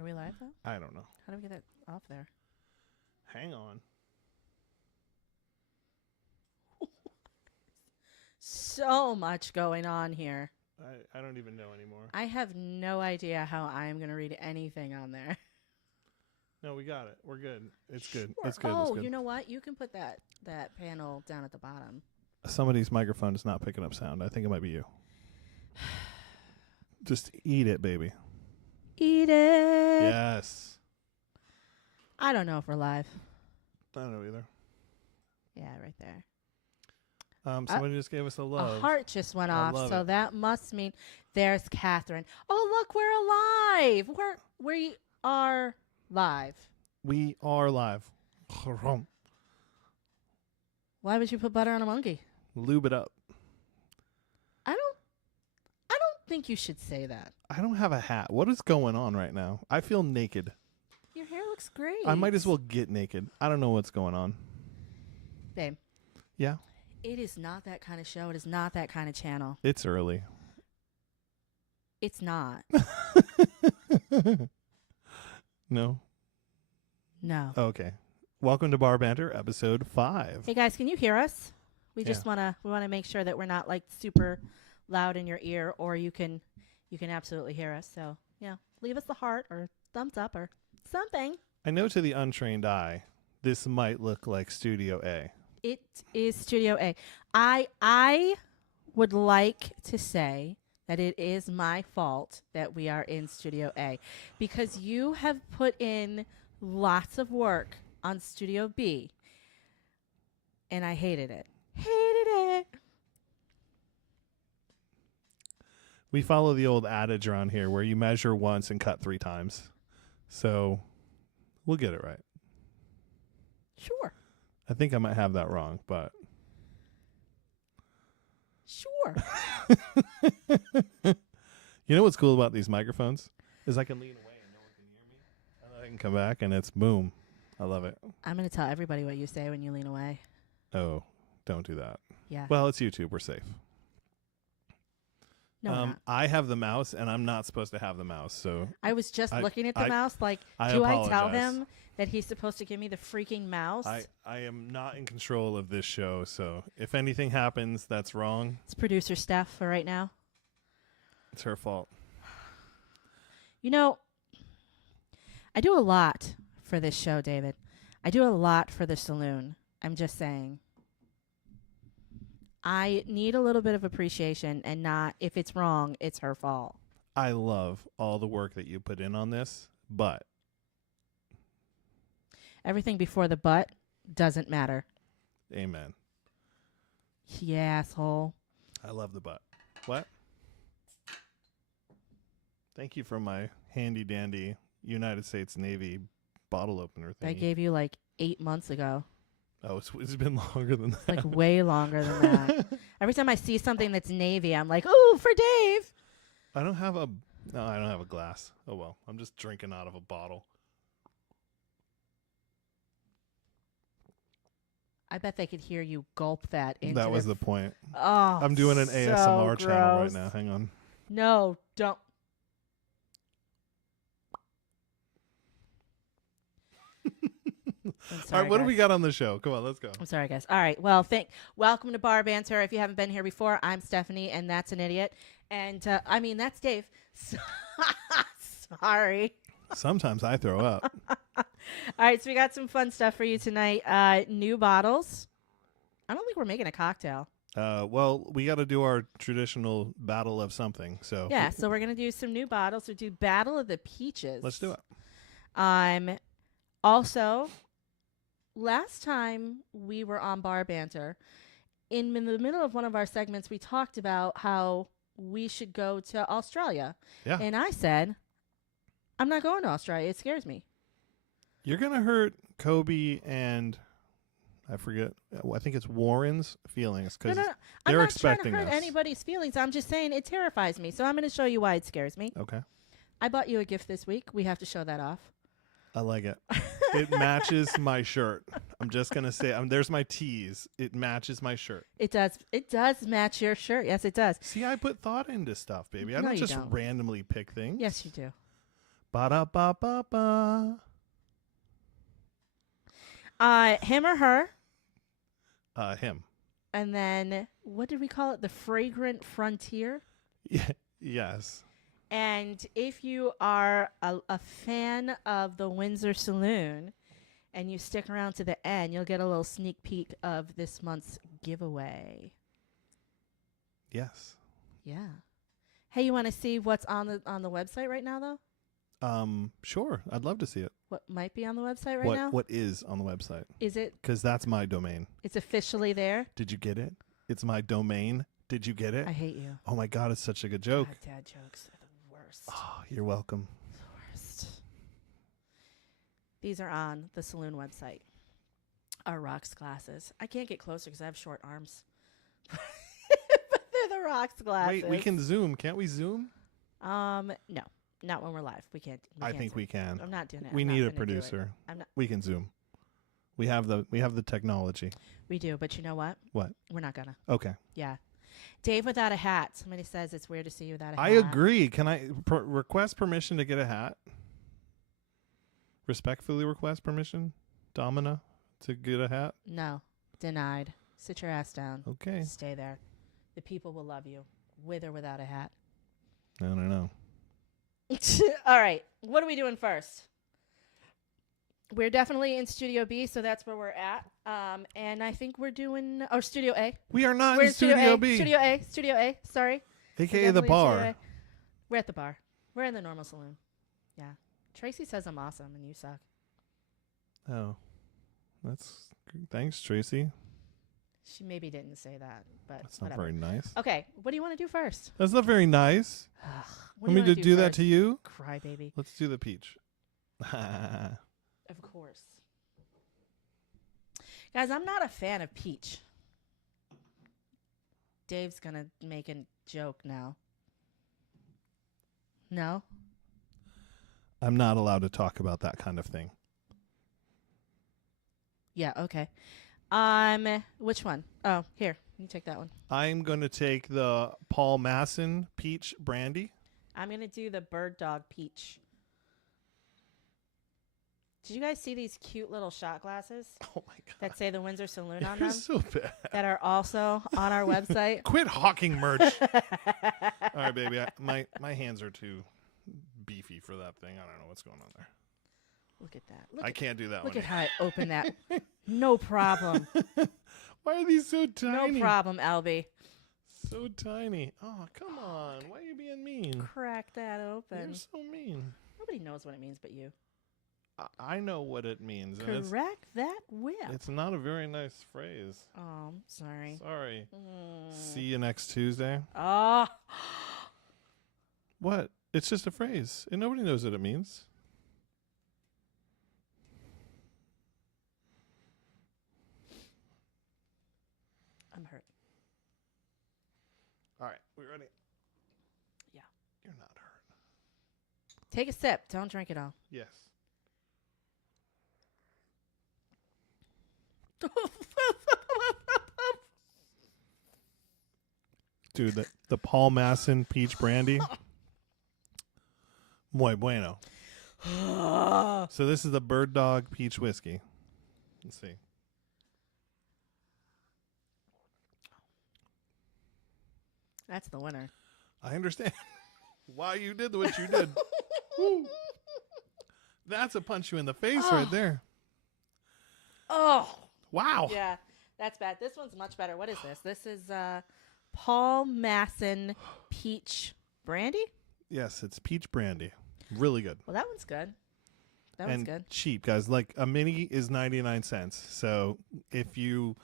Are we live though? I don't know. How do we get that off there? Hang on. So much going on here. I don't even know anymore. I have no idea how I am going to read anything on there. No, we got it. We're good. It's good. Sure. It's good. Oh, it's good. you know what? You can put that panel down at the bottom. Somebody's microphone is not picking up sound. I think it might be you. Just eat it, baby. Eat it. Yes. I don't know if we're live. I don't know either. Yeah, right there. Somebody just gave us a love. A heart just went I off, love so it. that must mean there's Catherine. Oh, look, we're alive. We are live. We are live. Why would you put butter on a monkey? Lube it up. I don't think you should say that. I don't have a hat. What is going on right now? I feel naked. Your hair looks great. I might as well get naked. I don't know what's going on. Babe. Yeah? It is not that kind of show. It is not that kind of channel. It's early. It's not. No? No. Okay. Welcome to Bar Banter, episode 5. Hey guys, can you hear us? We Yeah. just wanna make sure that we're not like super loud in your ear, or you can absolutely hear us. So yeah, leave us a heart or thumbs up or something. I know to the untrained eye, this might look like Studio A. It is Studio A. I would like to say that it is my fault that we are in Studio A, because you have put in lots of work on Studio B, and I hated it. Hated it. We follow the old adage around here where you measure once and cut 3 times. So we'll get it right. Sure. I think I might have that wrong, but Sure. you know what's cool about these microphones? Is I can lean away and no one can hear me. And then I can come back and it's boom. I love it. I'm going to tell everybody what you say when you lean away. Oh, don't do that. Yeah. Well, it's YouTube. We're safe. No, we're not. I have the mouse, and I'm not supposed to have the mouse. So I was just looking at the I- mouse like, I do I tell apologize. him that he's supposed to give me the freaking mouse? I am not in control of this show. So if anything happens that's wrong, It's producer Steph for right now. it's her fault. You know, I do a lot for this show, David. I do a lot for the saloon. I'm just saying. I need a little bit of appreciation, and not, if it's wrong, it's her fault. I love all the work that you put in on this, but Everything before the butt doesn't matter. amen. You asshole. I love the butt. What? Thank you for my handy dandy United States Navy bottle opener thing. I gave you like 8 months ago. Oh, it's been longer than that. Like way longer than that. Every time I see something that's Navy, I'm like, ooh, for Dave. I don't have a glass. Oh well, I'm just drinking out of a bottle. I bet they could hear you gulp that into That was their the point. Oh, I'm doing an so ASMR channel right gross. now. Hang on. No, don't. I'm All sorry, right, what do guys. we got on the show? Come on, let's go. I'm sorry, guys. All right. Well, welcome to Bar Banter. If you haven't been here before, I'm Stephanie, and that's an idiot. And that's Dave. Sorry. Sometimes I throw up. All right, so we got some fun stuff for you tonight. New bottles. I don't think we're making a cocktail. Well, we got to do our traditional battle of something. So Yeah, so we're going to do some new bottles. We'll do Battle of the Peaches. let's do it. Also, last time we were on Bar Banter, in the middle of one of our segments, we talked about how we should go to Australia. Yeah. And I said, I'm not going to Australia. It scares me. You're gonna hurt Kobe and I forget. I think it's Warren's feelings because No. I'm they're not expecting trying to hurt us. anybody's feelings. I'm just saying it terrifies me. So I'm going to show you why it scares me. Okay, I bought you a gift this week. We have to show that off. I like it. It matches my shirt. I'm just gonna say, there's my tease. It matches my shirt. It does. It does match your shirt. Yes, it does. See, I put thought into stuff, baby. I No, don't you just don't. randomly pick things. Yes, you do. Ba-da-ba-ba-ba. Him or her. Him. And then what did we call it? The Fragrant Frontier. Yeah. Yes. And if you are a fan of the Windsor Saloon and you stick around to the end, you'll get a little sneak peek of this month's giveaway. Yes. Yeah. Hey, you want to see what's on the website right now, though? Sure. I'd love to see it. What might be on the website right now? What is on the website? Is it? Because that's my domain. It's officially there. Did you get it? It's my domain. Did you get it? I hate you. Oh my God, it's such a good joke. God, dad jokes are the worst. Oh, you're welcome. The worst. These are on the saloon website. Our rocks glasses. I can't get closer because I have short arms. But they're the rocks glasses. Wait, we can zoom. Can't we zoom? No, not when we're live. We can't. I think we can. I'm not doing it. We I'm not need a gonna do it. producer. I'm not. We can zoom. We have the technology. We do, but you know what? What? We're not gonna. Okay. Yeah. Dave without a hat. Somebody says it's weird to see you without a hat. I agree. Can I request permission to get a hat? Respectfully request permission, Domina, to get a hat? No. Denied. Sit your ass down. Okay. Stay there. The people will love you, with or without a hat. I don't know. All right. What are we doing first? We're definitely in Studio B, so that's where we're at. And I think we're doing Studio A. We are not We're in Studio A. B. Studio A. Studio A. Sorry. We're AKA the definitely in Studio bar. A. We're at the bar. We're in the normal saloon. Yeah. Tracy says I'm awesome and you suck. Oh. Thanks, Tracy. She maybe didn't say that, but That's not whatever. very nice. Okay. What do you want to do first? That's not very nice. What Want me to do that to you? Cry, baby. Let's do the peach. Of course. Guys, I'm not a fan of peach. Dave's going to make a joke now. No? I'm not allowed to talk about that kind of thing. Yeah, okay. Which one? Oh, here. You take that one. I'm going to take the Paul Masson peach brandy. I'm going to do the Bird Dog peach. Did you guys see these cute little shot glasses Oh my God. that say the Windsor Saloon on You're them? so bad. That are also on our website? Quit hawking merch. All right, baby. My hands are too beefy for that thing. I don't know what's going on there. Look at that. I can't do that Look one. at how I open that. No problem. Why are these so tiny? No problem, Albie. So tiny. Oh, come on. Why are you being mean? Crack that open. You're so mean. Nobody knows what it means but you. I know what it means. And Crack that whip. it's not a very nice phrase. Oh, I'm sorry. Sorry. Mm. See you next Tuesday. Oh. What? It's just a phrase. And nobody knows what it means. I'm hurt. All right. We ready? Yeah. You're not hurt. Take a sip. Don't drink it all. Yes. Dude, the Paul Masson peach brandy. Muy bueno. So this is the Bird Dog peach whiskey. Let's see. That's the winner. I understand why you did what you did. Woo. That's a punch you in the face right there. Oh. Wow. Yeah, that's bad. This one's much better. What is this? This is Paul Masson peach brandy. Yes, it's peach brandy. Really good. Well, that one's good. That one's And good. cheap, guys. Like a mini is 99 cents. So if you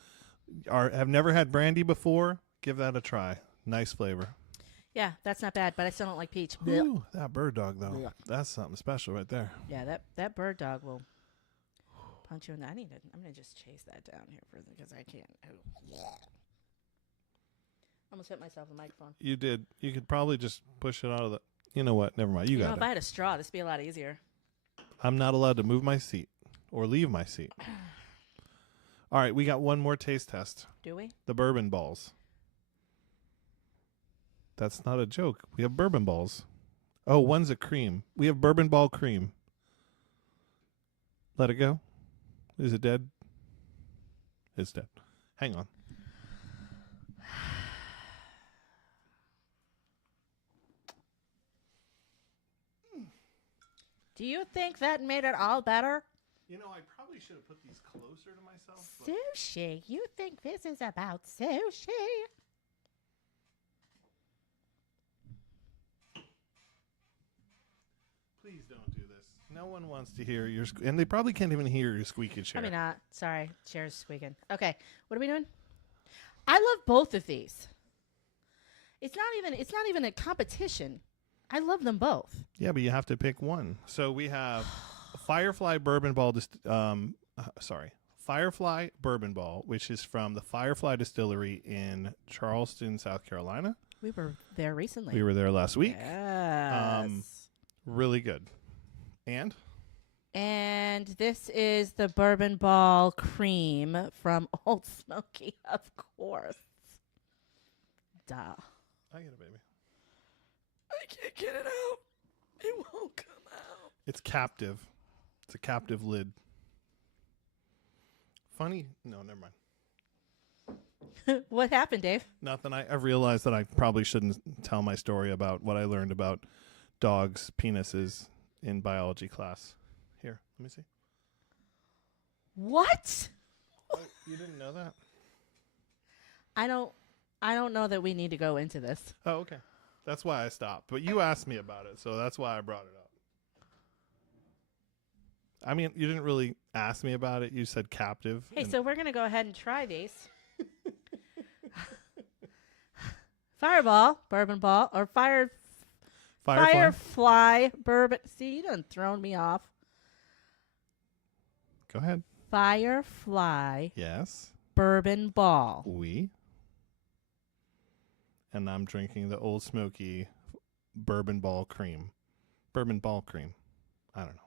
have never had brandy before, give that a try. Nice flavor. Yeah, that's not bad, but I still don't like peach. Ooh, that Bird Dog though. Blech. That's something special right there. Yeah, that Bird Dog will punch you in the. I'm gonna just chase that down here for because I can't. Almost hit myself with the microphone. You did. You could probably just push it out of the. You know what? Never mind. You know, got if it. I had a straw, this would be a lot easier. I'm not allowed to move my seat or leave my seat. All right, we got one more taste test. Do we? The bourbon balls. That's not a joke. We have bourbon balls. Oh, one's a cream. We have bourbon ball cream. Let it go. Is it dead? It's dead. Hang on. Do you think that made it all better? You know, I probably should have put these closer to myself. Sushi. You think this is about sushi? Please don't do this. No one wants to hear your and they probably can't even hear your squeaky chair. Probably not. Sorry. Chair's squeaking. Okay. What are we doing? I love both of these. It's not even a competition. I love them both. Yeah, but you have to pick one. So we have Firefly Bourbon Ball. Firefly Bourbon Ball, which is from the Firefly Distillery in Charleston, South Carolina. We were there recently. We were there last week. Yes. Really good. And this is the Bourbon Ball Cream from Old Smoky, of course. Duh. I get it, baby. I can't get it out. It won't come out. It's captive. It's a captive lid. Funny? No, never mind. What happened, Dave? Nothing. I've realized that I probably shouldn't tell my story about what I learned about dogs' penises in biology class. Here, let me see. What? Oh, you didn't know that? I don't know that we need to go into this. Oh, okay. That's why I stopped. But you asked me about it, so that's why I brought it up. I mean, you didn't really ask me about it. You said captive. Hey, so we're going to go ahead and try these. Fireball, Bourbon Ball, or Firefly Bourbon. See, you done thrown me off. Go ahead. Firefly. Yes. Bourbon Ball. Oui. And I'm drinking the Old Smoky Bourbon Ball Cream. Bourbon Ball Cream. I don't know.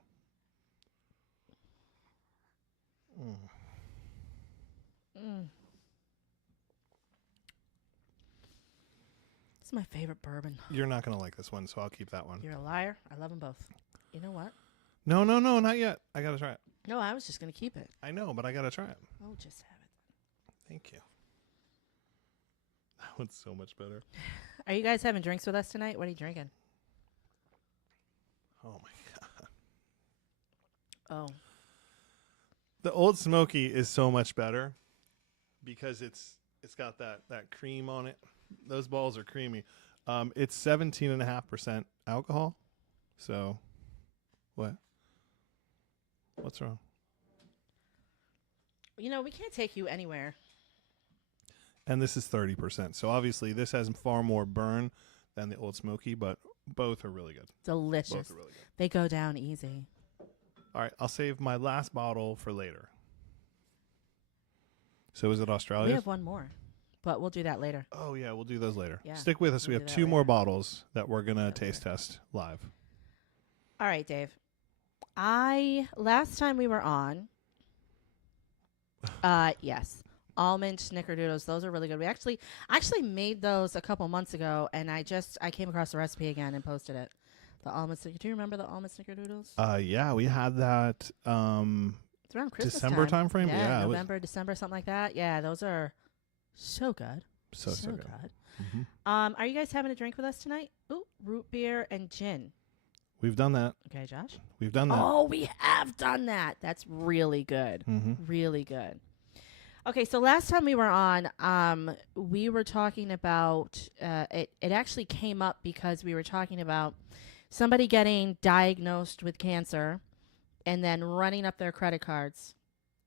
This is my favorite bourbon. You're not going to like this one, so I'll keep that one. You're a liar. I love them both. You know what? No, not yet. I got to try it. No, I was just going to keep it. I know, but I got to try it. Oh, just have it. Thank you. That one's so much better. Are you guys having drinks with us tonight? What are you drinking? Oh, my God. Oh. The Old Smoky is so much better because it's got that cream on it. Those balls are creamy. It's 17.5% alcohol. So, what? What's wrong? You know, we can't take you anywhere. And this is 30%. So obviously this has far more burn than the Old Smoky, but both are really good. Delicious. Both are really good. They go down easy. All right, I'll save my last bottle for later. So is it Australia? We have one more, but we'll do that later. Oh, yeah, we'll do those later. Yeah, Stick with us. we'll We have do that 2 more later. bottles that we're going to taste test live. All right, Dave. Last time we were on, yes, almond snickerdoodles. Those are really good. We actually made those a couple months ago, and I came across the recipe again and posted it. The almond snicker. Do you remember the almond snickerdoodles? Yeah, we had that It's around Christmas December time frame. Yeah, it was November, December, something like that. Yeah, those are so good. so good. Mm-hmm. Are you guys having a drink with us tonight? Ooh, root beer and gin. We've done that. Okay, Josh. We've done that. Oh, we have done that. That's really good. Mm-hmm. Really good. Okay, so last time we were on, we were talking about it actually came up because we were talking about somebody getting diagnosed with cancer and then running up their credit cards.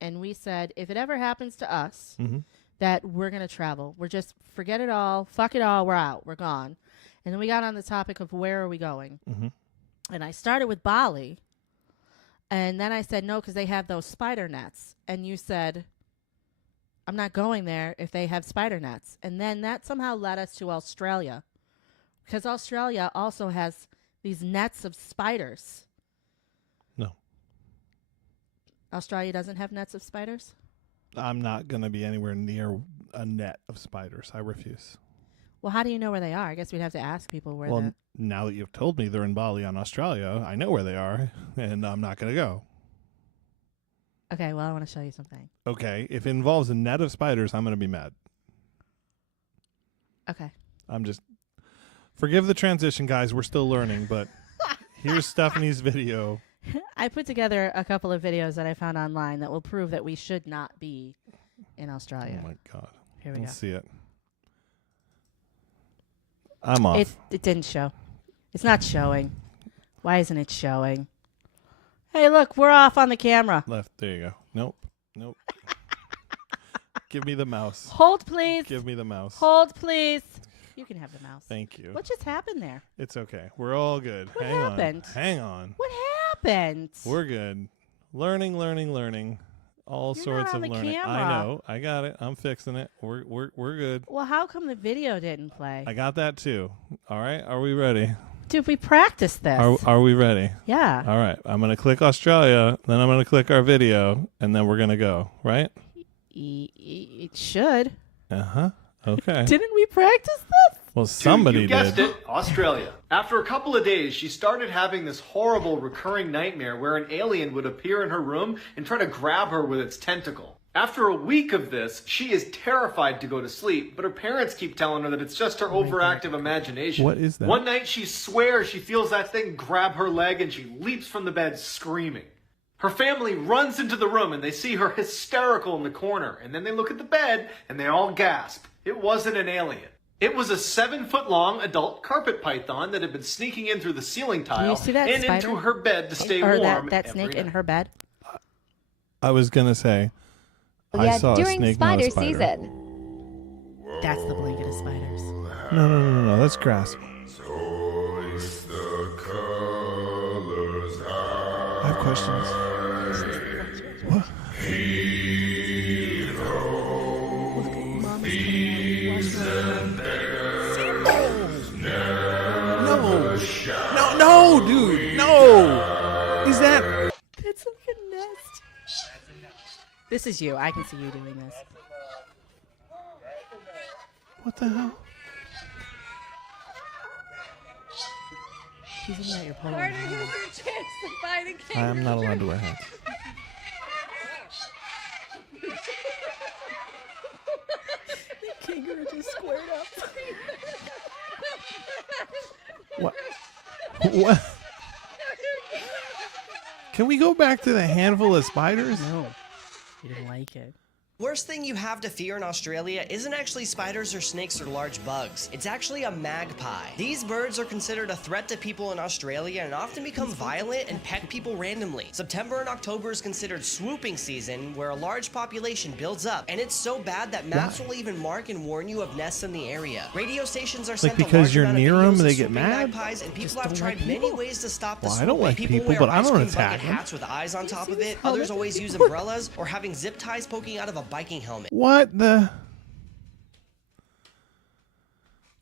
And we said, if it ever happens to us, Mm-hmm. that we're going to travel. We're just, forget it all, fuck it all, we're out, we're gone. And then we got on the topic of where are we going? Mm-hmm. And I started with Bali. And then I said, no, because they have those spider nets. And you said, I'm not going there if they have spider nets. And then that somehow led us to Australia. Because Australia also has these nets of spiders. No. Australia doesn't have nets of spiders? I'm not going to be anywhere near a net of spiders. I refuse. Well, how do you know where they are? I guess we'd have to ask people where Well, now that you've told me they're in Bali on Australia, I know where they are, and I'm not going to go. Okay, well, I want to show you something. Okay, if it involves a net of spiders, I'm going to be mad. Okay. I'm just... Forgive the transition, guys. We're still learning, but here's Stephanie's video. I put together a couple of videos that I found online that will prove that we should not be in Australia. Oh, my God. Here we go. Let's see it. I'm off. It didn't show. It's not showing. Why isn't it showing? Hey, look, we're off on the camera. Left. There you go. Nope. Give me the mouse. Hold, please. Give me the mouse. Hold, please. You can have the mouse. Thank you. What just happened there? It's okay. We're all good. What Hang happened? on. Hang on. What happened? We're good. Learning. All You're sorts not on of the learning. camera. I know. I got it. I'm fixing it. We're good. Well, how come the video didn't play? I got that too. All right. Are we ready? Dude, we practiced this. Are we ready? Yeah. All right. I'm gonna click Australia. Then I'm gonna click our video, and then we're gonna go. Right? It should. Okay. Didn't we practice this? Well, somebody You guessed did. it, Australia. After a couple of days, she started having this horrible recurring nightmare where an alien would appear in her room and try to grab her with its tentacle. After a week of this, she is terrified to go to sleep, but her parents keep telling her that it's just her overactive imagination. What is that? One night she swears she feels that thing grab her leg and she leaps from the bed screaming. Her family runs into the room and they see her hysterical in the corner, and then they look at the bed and they all gasp. It wasn't an alien. It was a 7-foot-long adult carpet python that had been sneaking in through the ceiling tile you see that and spider? into her bed to stay Or warm. that every snake in night. her bed? I was gonna say. I Yeah, saw a during snake, not a spider spider. season. That's the blanket of spiders. No. That's grass. I have questions. What? No, dude, no. Is that? That's like a nest. This is you. I can see you doing this. What the hell? She's looking at your polo. Carter, here's your chance to find a king. I'm not allowed to wear hats. Kangaroo just squared up. What? What? Can we go back to the handful of spiders? No. You didn't like it. Worst thing you have to fear in Australia isn't actually spiders or snakes or large bugs. It's actually a magpie. These birds are considered a threat to people in Australia and often become violent and peck people randomly. September and October is considered swooping season, where a large population builds up, and it's so bad that maps will even mark and warn you of nests in the area. Radio stations are sent because a large you're amount of near 'em, videos of they get swooping mad? magpies, and people don't have tried like many people. ways to stop the Well, I swooping. don't like people, wear but I ice don't cream attack bucket them. hats with eyes on top of see it. how Others they always do use it? umbrellas or having zip ties poking out of a biking helmet. What the?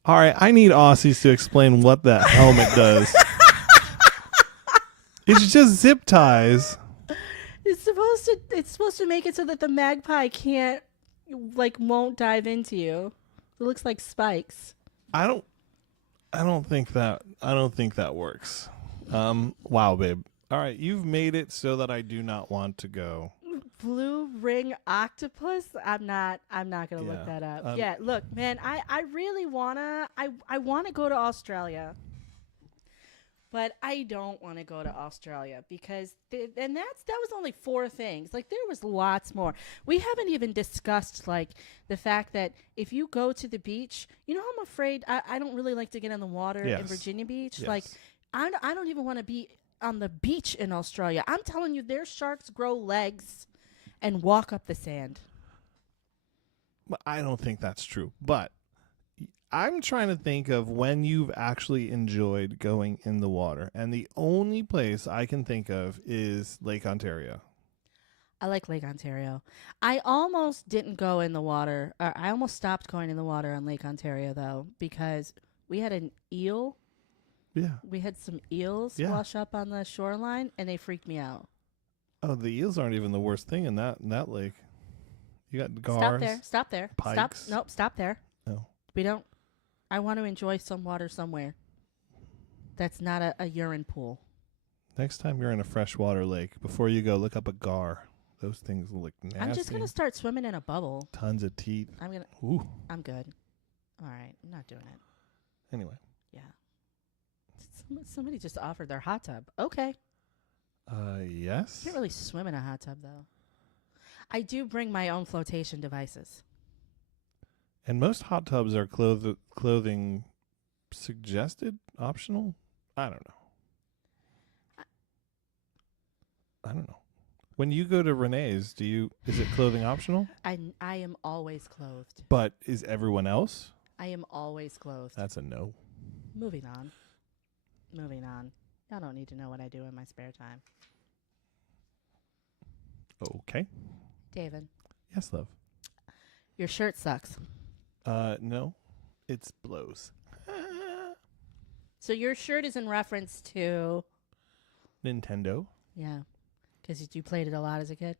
All right, I need Aussies to explain what that helmet does. It's just zip ties. It's supposed to make it so that the magpie won't dive into you. It looks like spikes. I don't think that works. Wow, babe. All right, you've made it so that I do not want to go. Blue ring octopus? I'm not gonna look Yeah, that up. Yeah, look, man, I really wanna I wanna go to Australia. But I don't want to go to Australia because that was only 4 things. Like, there was lots more. We haven't even discussed like the fact that if you go to the beach, you know, I'm afraid I don't really like to get in the water in Yes. Virginia Beach. Yes. Like, I don't even want to be on the beach in Australia. I'm telling you, their sharks grow legs and walk up the sand. But I don't think that's true. But I'm trying to think of when you've actually enjoyed going in the water. And the only place I can think of is Lake Ontario. I like Lake Ontario. I almost didn't go in the water. Or I almost stopped going in the water on Lake Ontario, though, because we had an eel. Yeah. We had some eels Yeah. wash up on the shoreline, and they freaked me out. Oh, the eels aren't even the worst thing in that lake. You got gars. Stop there. Stop there. pikes. Stop. Nope. Stop there. No. We don't. I want to enjoy some water somewhere. That's not a urine pool. Next time you're in a freshwater lake, before you go, look up a gar. Those things look nasty. I'm just gonna start swimming in a bubble. Tons of teeth. I'm good. All right, I'm not doing it. Anyway. Yeah. Somebody just offered their hot tub. Okay. Yes. Can't really swim in a hot tub though. I do bring my own flotation devices. And most hot tubs are clothing suggested, optional. I don't know. When you go to Renee's, is it clothing optional? I am always clothed. But is everyone else? I am always clothed. That's a no. Moving on. Y'all don't need to know what I do in my spare time. Okay. David, Yes, love. your shirt sucks. No. It's blows. So your shirt is in reference to, Nintendo. yeah, because you played it a lot as a kid.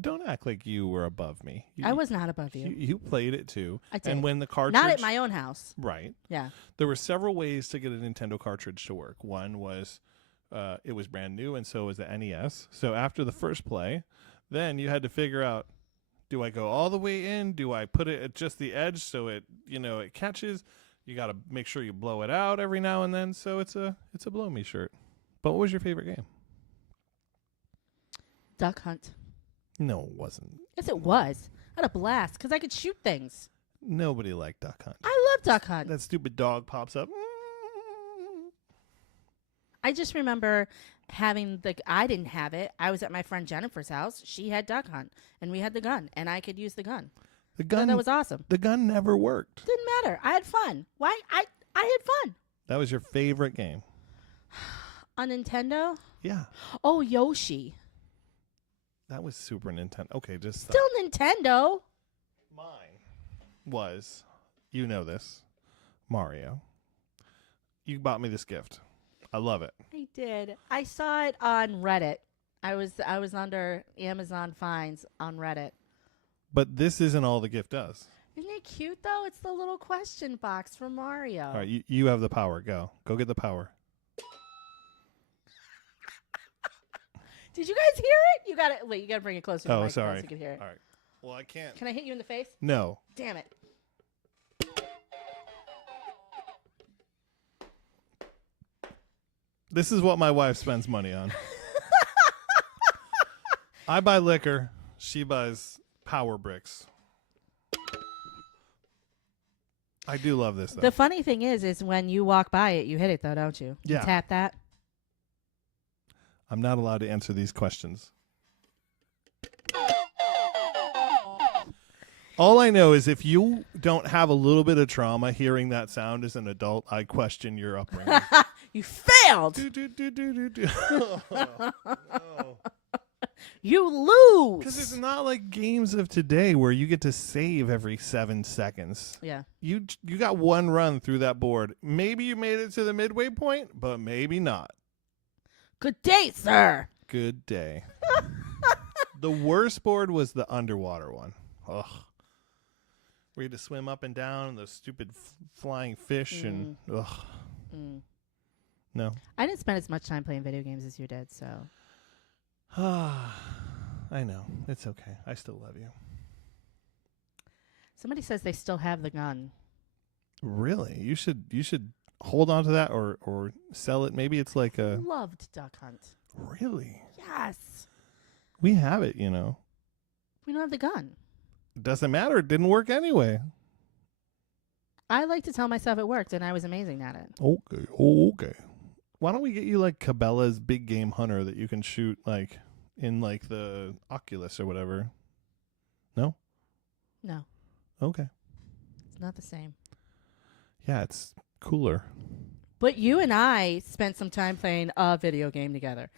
Don't act like you were above me. I was not above you. You played it too. I did. And when the cartridge, Not at my own house. right. Yeah. There were several ways to get a Nintendo cartridge to work. One was it was brand new, and so was the NES. So after the first play, then you had to figure out, do I go all the way in? Do I put it at just the edge so it catches? You got to make sure you blow it out every now and then. So it's a blow me shirt. But what was your favorite game? Duck Hunt. No, it wasn't. Yes, it was. I had a blast because I could shoot things. Nobody liked Duck Hunt. I love Duck Hunt. That stupid dog pops up. I just remember having I didn't have it. I was at my friend Jennifer's house. She had Duck Hunt, and we had the gun, and I could use the gun. The gun. That was awesome. The gun never worked. Didn't matter. I had fun. Why? I had fun. That was your favorite game. On Nintendo? Yeah. Oh, Yoshi. That was Super Nintendo. Okay, just stop. Still Nintendo. Mine was, this, Mario. You bought me this gift. I love it. I did. I saw it on Reddit. I was under Amazon Finds on Reddit. But this isn't all the gift does. Isn't it cute though? It's the little question box for Mario. All right, you have the power. Go get the power. Did you guys hear it? You got to wait. You got to bring it closer. To the mic sorry. So you can hear it. All right. Well, I can't. Can I hit you in the face? No. Damn it. This is what my wife spends money on. I buy liquor. She buys power bricks. I do love this, though. The funny thing is when you walk by it, you hit it though, don't you? Yeah. You tap that. I'm not allowed to answer these questions. All I know is if you don't have a little bit of trauma hearing that sound as an adult, I question your upbringing. You failed. Do, do, do, do, do, do. Oh, no. You lose. Because it's not like games of today where you get to save every 7 seconds. Yeah. You got one run through that board. Maybe you made it to the midway point, but maybe not. Good day, sir. Good day. The worst board was the underwater one. Ugh. Where you had to swim up and down and those stupid flying fish and ugh. No. I didn't spend as much time playing video games as you did, so. I know. It's okay. I still love you. Somebody says they still have the gun. Really? You should hold on to that or sell it. Maybe it's like a Loved Duck Hunt. Really? Yes. We have it, We don't have the gun. It doesn't matter. It didn't work anyway. I like to tell myself it worked, and I was amazing at it. Okay. Oh, okay. Why don't we get you like Cabela's big game hunter that you can shoot like in like the Oculus or whatever? No? No, Okay. it's not the same. Yeah, it's cooler. But you and I spent some time playing a video game together.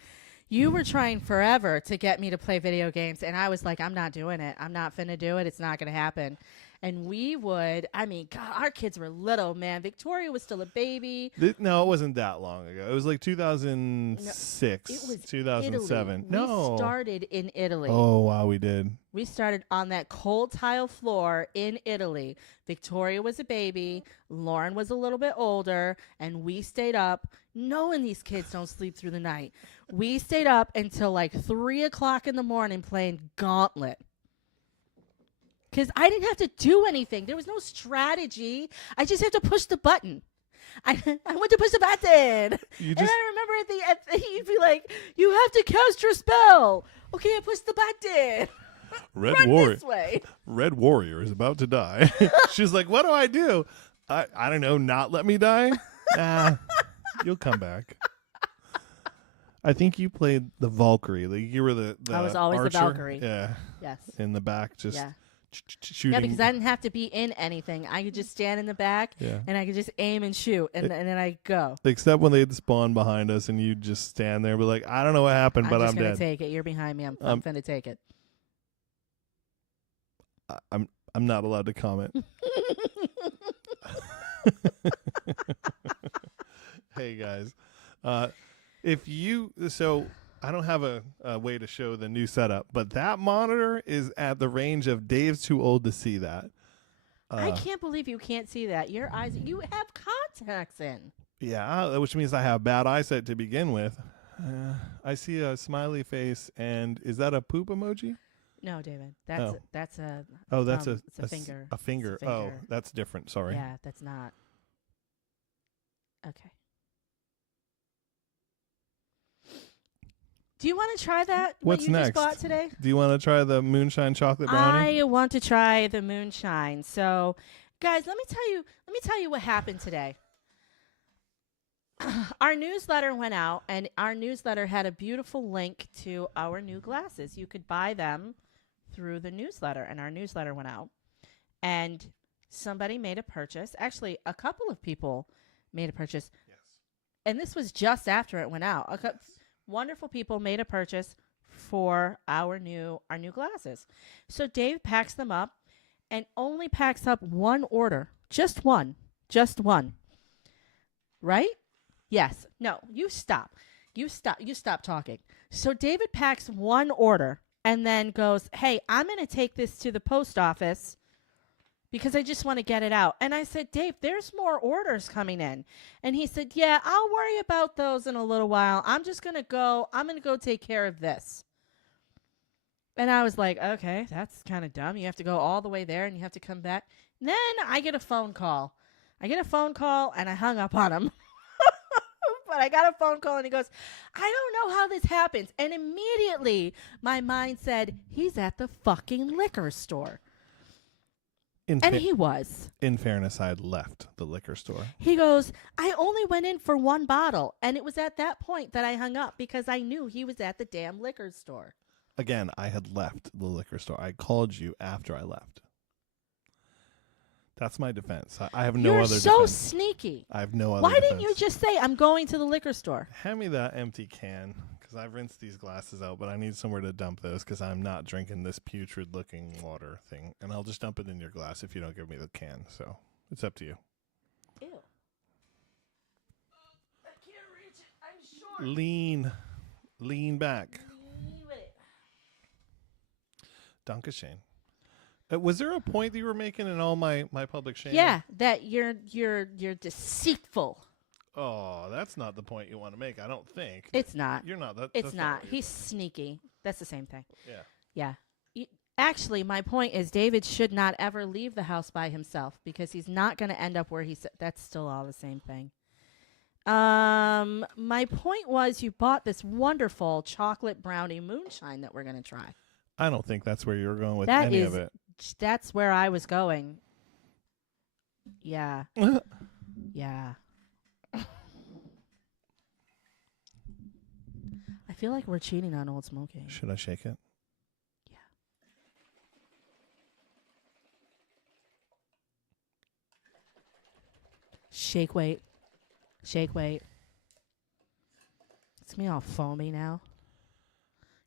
You were trying forever to get me to play video games, and I was like, I'm not doing it. I'm not finna do it. It's not going to happen. And we would, I mean, God, our kids were little, man. Victoria was still a baby. No, it wasn't that long ago. It was like 2006, It was 2007. Italy. No. We started in Italy. Oh, wow, we did. We started on that cold tile floor in Italy. Victoria was a baby. Lauren was a little bit older. And we stayed up, knowing these kids don't sleep through the night. We stayed up until like 3 o'clock in the morning playing Gauntlet. Because I didn't have to do anything. There was no strategy. I just had to push the button. I went to push the button. And I remember at the you'd be like, you have to cast your spell. Okay, I pushed the button. Run this way. Red Warrior is about to die. She's like, what do I do? I don't know, not let me die? You'll come back. I think you played the Valkyrie. Like you were the I was always archer. the Valkyrie. Yeah. Yes. In the back, just Yeah. shooting. Yeah, because I didn't have to be in anything. I could just stand in the back and I could just aim and shoot, and then I go. Except when they'd spawn behind us and you'd just stand there and be like, I don't know what happened, but I'm just gonna dead. take it. You're behind me. I'm gonna take it. I'm not allowed to comment. Hey guys, so I don't have a way to show the new setup, but that monitor is at the range of Dave's too old to see that. I can't believe you can't see that. Your eyes, you have contacts in. Yeah, which means I have bad eyesight to begin with. I see a smiley face, and is that a poop emoji? No, David. Oh. That's a. Oh, that's it's a finger. A finger. It's a Oh, finger. that's different. Sorry. Yeah, that's not. Okay. Do you want to try that? What's what you next? just bought today? Do you want to try the moonshine chocolate brownie? I want to try the moonshine. So, guys, let me tell you what happened today. Our newsletter went out, and our newsletter had a beautiful link to our new glasses. You could buy them through the newsletter, and our newsletter went out. And somebody made a purchase. Actually, a couple of people made a purchase. Yes. And this was just after it went out. Wonderful people made a purchase for our new glasses. So Dave packs them up and only packs up one order. Just one. Right? Yes. No, you stop. You stop talking. So David packs one order and then goes, "Hey, I'm going to take this to the post office because I just want to get it out." And I said, "Dave, there's more orders coming in." And he said, "Yeah, I'll worry about those in a little while. I'm going to go take care of this." And I was like, "Okay, that's kind of dumb. You have to go all the way there and you have to come back." And then I get a phone call. And I hung up on him. But I got a phone call and he goes, "I don't know how this happens." And immediately my mind said, he's at the fucking liquor store. And he was. In fairness, I had left the liquor store. He goes, "I only went in for one bottle." And it was at that point that I hung up because I knew he was at the damn liquor store. Again, I had left the liquor store. I called you after I left. That's my defense. I have no You're other so defense. sneaky. I have no other Why defense. didn't you just say, "I'm going to the liquor store"? Hand me that empty can, because I've rinsed these glasses out, but I need somewhere to dump those because I'm not drinking this putrid-looking water thing. And I'll just dump it in your glass if you don't give me the can. So it's up to you. Ew. I can't reach it. I'm short. Lean back. Lean with it. Dankeschön. Was there a point that you were making in all my public shaming? Yeah, that you're deceitful. Oh, that's not the point you want to make, I don't think. It's not. You're not. It's that's not. what you're He's saying. sneaky. That's the same thing. Yeah. Yeah. Actually, my point is David should not ever leave the house by himself because he's not going to end up where he's. That's still all the same thing. My point was you bought this wonderful chocolate brownie moonshine that we're going to try. I don't think that's where you were going with That any is- of it. That's where I was going. Yeah. Yeah. I feel like we're cheating on Old Smoky. Should I shake it? Yeah. Shake weight. Shake weight. It's me all foamy now.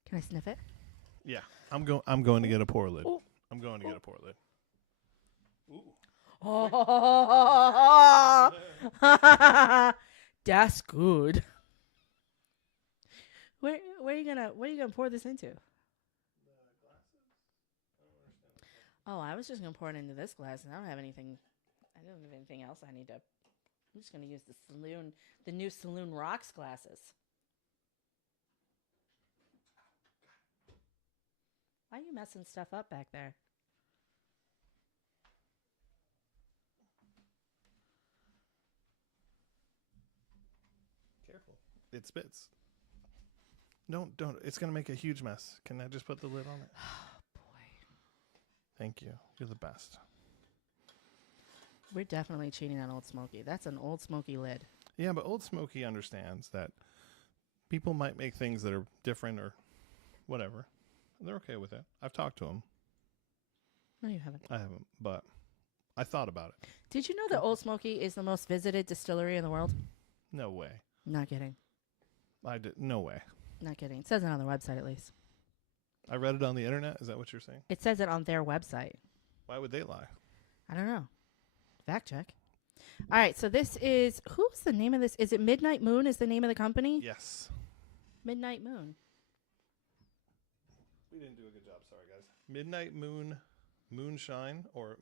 Can I sniff it? Yeah. I'm going to get a pour lid. Oh. I'm going to get a pour lid. Oh, that's good. Where are you gonna pour this into? Oh, I was just gonna pour it into this glass, and I don't have anything. I don't have anything else I need to. I'm just gonna use the new Saloon Rocks glasses. Why are you messing stuff up back there? Careful. It spits. Don't. It's going to make a huge mess. Can I just put the lid on it? Oh boy, Thank you. You're the best. we're definitely cheating on Old Smoky. That's an Old Smoky lid. Yeah, but Old Smoky understands that people might make things that are different or whatever. They're okay with it. I've talked to them. No, you haven't. I haven't, but I thought about it. Did you know that Old Smoky is the most visited distillery in the world? No way. Not kidding. No way. Not kidding. It says it on their website at least. I read it on the internet. Is that what you're saying? It says it on their website. Why would they lie? I don't know. Fact check. All right, so this is who's the name of this? Is it Midnight Moon is the name of the company? Yes. Midnight Moon. We didn't do a good job. Sorry, guys. Midnight Moon, Moonshine, or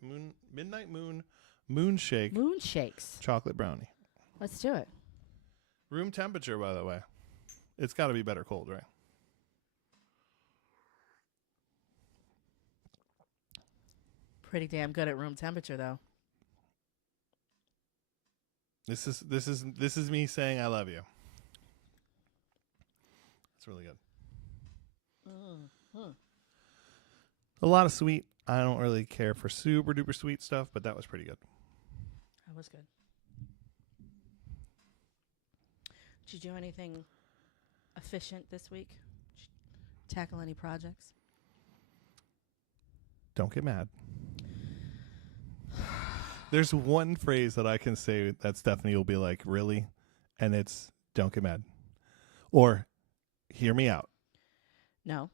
Midnight Moon, Moonshake, Moon shakes. chocolate brownie. Let's do it. Room temperature, by the way. It's got to be better cold, right? Pretty damn good at room temperature though. This is me saying I love you. It's really good. A lot of sweet. I don't really care for super duper sweet stuff, but that was pretty good. That was good. Did you do anything efficient this week? Did you tackle any projects? Don't get mad. There's one phrase that I can say that Stephanie will be like, really? And it's, don't get mad. Or, hear me out. No.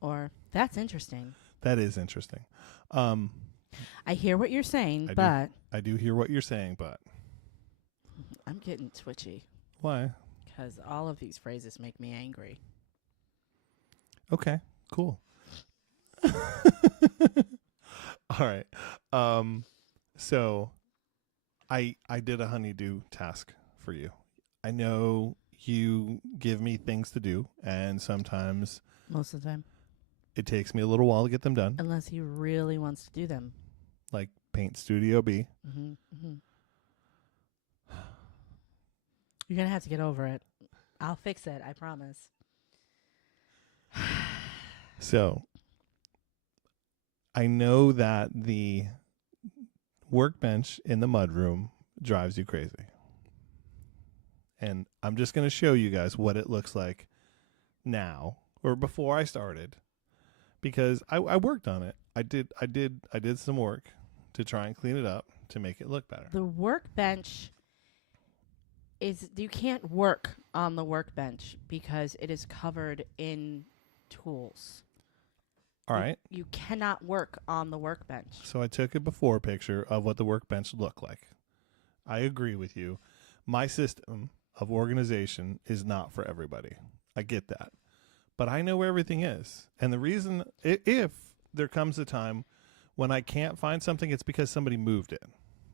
Or that's interesting. That is interesting. I hear what you're saying, but I do hear what you're saying, but. I'm getting twitchy Why? because all of these phrases make me angry. Okay, cool. All right. So I did a honeydew task for you. I know you give me things to do, and sometimes Most of the time. it takes me a little while to get them done, Unless he really wants to do them. like Paint Studio B. Mm-hmm, mm-hmm. You're going to have to get over it. I'll fix it, I promise. So I know that the workbench in the mudroom drives you crazy. And I'm just going to show you guys what it looks like now or before I started, because I worked on it. I did some work to try and clean it up to make it look better. The workbench is, you can't work on the workbench because it is covered in tools. All right. You cannot work on the workbench. So I took a before picture of what the workbench looked like. I agree with you. My system of organization is not for everybody. I get that. But I know where everything is. And the reason, if there comes a time when I can't find something, it's because somebody moved it.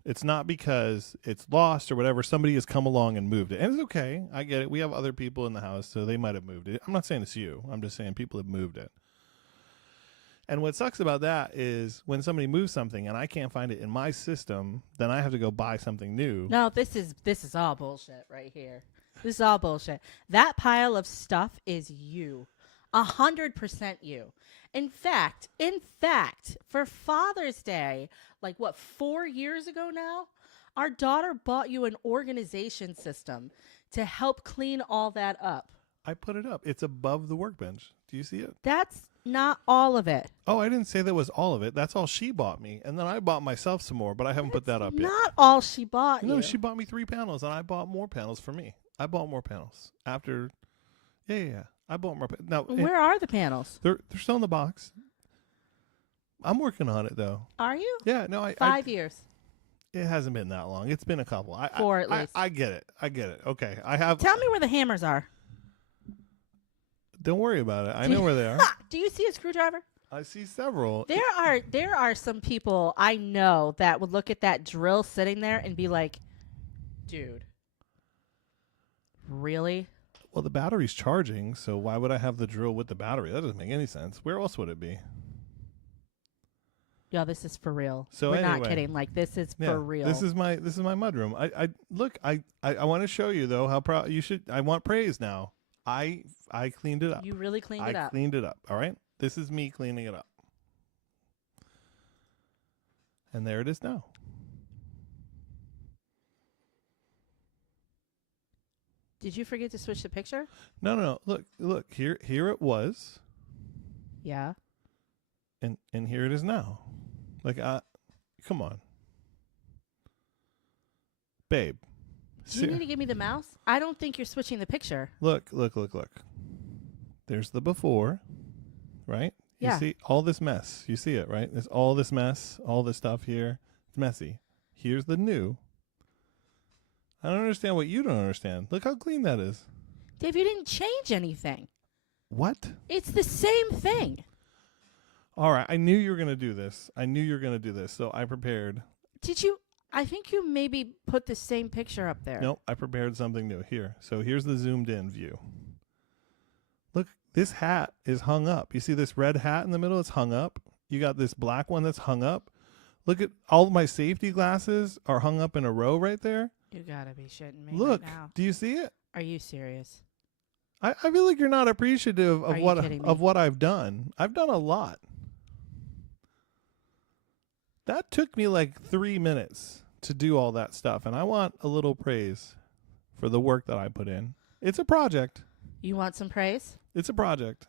It's not because it's lost or whatever. Somebody has come along and moved it. And it's okay. I get it. We have other people in the house, so they might have moved it. I'm not saying it's you. I'm just saying people have moved it. And what sucks about that is when somebody moves something and I can't find it in my system, then I have to go buy something new. No, this is all bullshit right here. This is all bullshit. That pile of stuff is you. 100% you. In fact, for Father's Day, like what, 4 years ago now, our daughter bought you an organization system to help clean all that up. I put it up. It's above the workbench. Do you see it? That's not all of it. Oh, I didn't say that was all of it. That's all she bought me. And then I bought myself some more, but I haven't put that up yet. Not all she bought No, you. she bought me 3 panels, and I bought more panels for me. I bought more panels after. Yeah. I bought more. Now Where are the panels? they're still in the box. I'm working on it though. Are you? Yeah, no, I 5 years. it hasn't been that long. It's been a couple. 4 at least. I get it. I get it. Okay, I have. Tell me where the hammers are. Don't worry about it. I Do know you- where they are. Do you see a screwdriver? I see several. There are some people I know that would look at that drill sitting there and be like, dude, really? Well, the battery's charging, so why would I have the drill with the battery? That doesn't make any sense. Where else would it be? Yo, this is for real. So We're not anyway. kidding. Like, this is Yeah, for real. This is my mudroom. I look. I want to show you though how proud you should. I want praise now. I cleaned it up. You really cleaned it I up. cleaned it up. All right. This is me cleaning it up. And there it is now. Did you forget to switch the picture? No. Look. Here it was, Yeah. and here it is now. Like, come on, babe. Do you need to give me the mouse? I don't think you're switching the picture. Look. There's the before, right? Yeah. You see all this mess. You see it, right? There's all this mess, all this stuff here. It's messy. Here's the new. I don't understand what you don't understand. Look how clean that is. Dave, you didn't change anything. What? It's the same thing. All right. I knew you were going to do this. So I prepared. Did you? I think you maybe put the same picture up there. Nope. I prepared something new here. So here's the zoomed in view. Look, this hat is hung up. You see this red hat in the middle? It's hung up. You got this black one that's hung up. Look at all of my safety glasses are hung up in a row right there. You gotta be shitting me Look, right now. do you see it? Are you serious? I feel like you're not appreciative Are of you what kidding me? of what I've done. I've done a lot. That took me like 3 minutes to do all that stuff, and I want a little praise for the work that I put in. It's a project. You want some praise? It's a project.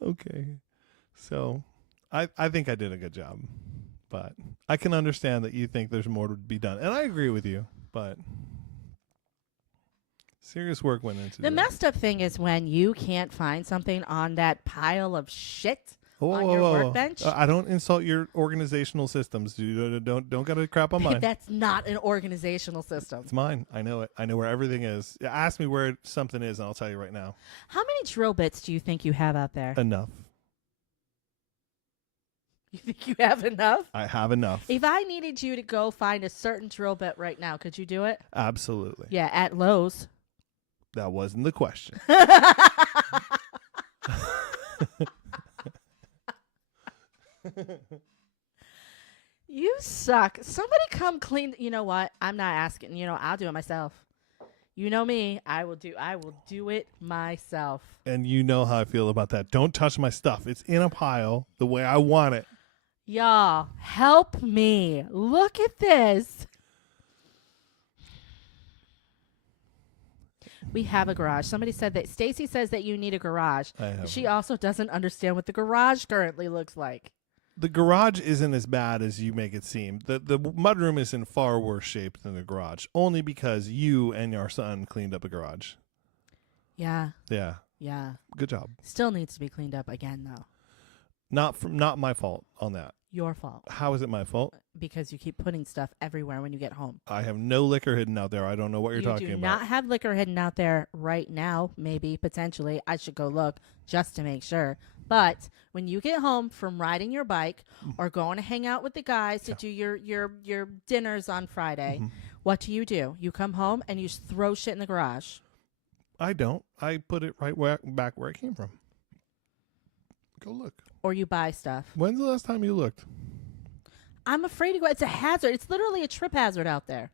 Okay. So, I think I did a good job. But I can understand that you think there's more to be done. And I agree with you, but serious work went into The this. messed up thing is when you can't find something on that pile of shit Whoa, on whoa, your whoa. workbench. I don't insult your organizational systems. Dude. Don't gotta crap on mine. That's not an organizational system. It's mine. I know it. I know where everything is. Ask me where something is, and I'll tell you right now. How many drill bits do you think you have out there? Enough. You think you have enough? I have enough. If I needed you to go find a certain drill bit right now, could you do it? Absolutely. Yeah, at Lowe's. That wasn't the question. You suck. Somebody come clean. You know what? I'm not asking. I'll do it myself. You know me. I will do it myself. And you know how I feel about that. Don't touch my stuff. It's in a pile the way I want it. Y'all, help me. Look at this. We have a garage. Somebody said that Stacy says that you need a garage. I have. She also doesn't understand what the garage currently looks like. The garage isn't as bad as you make it seem. The mudroom is in far worse shape than the garage, only because you and your son cleaned up a garage. Yeah. Yeah. Yeah. Good job. Still needs to be cleaned up again, though. Not my fault on that. Your fault. How is it my fault? Because you keep putting stuff everywhere when you get home. I have no liquor hidden out there. I don't know what you're talking You do about. not have liquor hidden out there right now. Maybe, potentially. I should go look just to make sure. But when you get home from riding your bike or going to hang out with the guys to do your dinners on Friday, what do? You come home and you just throw shit in the garage. I don't. I put it right back where it came from. Go look. Or you buy stuff. When's the last time you looked? I'm afraid to go. It's a hazard. It's literally a trip hazard out there.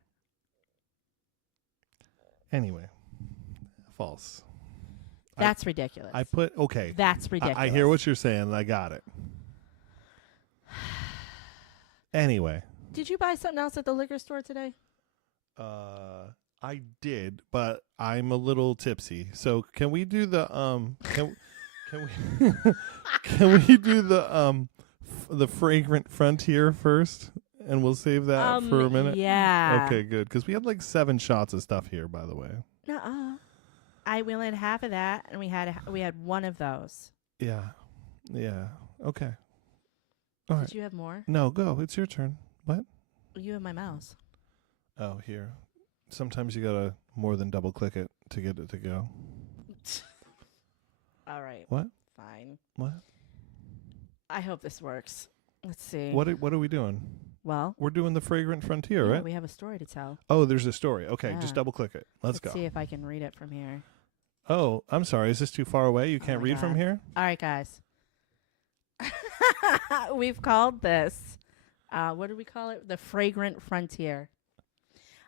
Anyway, false. That's ridiculous. Okay. That's ridiculous. I hear what you're saying, and I got it. Anyway. Did you buy something else at the liquor store today? I did, but I'm a little tipsy. So can we do the can we can we do the Fragrant Frontier first, and we'll save that for a minute? Yeah. Okay, good, because we had like 7 shots of stuff here, by the way. Nuh-uh. we only had half of that, and we had one of those. Yeah. Yeah. Okay. All right. Did you have more? No, go. It's your turn. What? You have my mouse. Oh, here. Sometimes you gotta more than double click it to get it to go. All right. What? Fine. What? I hope this works. Let's see. What are we doing? Well, We're doing the Fragrant Frontier, yeah, right? we have a story to tell. Oh, there's a story. Okay, Yeah. just double click it. Let's go. See if I can read it from here. Oh, I'm sorry. Is this too far away? You can't my read from God. here? All right, guys. We've called this, what do we call it? The Fragrant Frontier.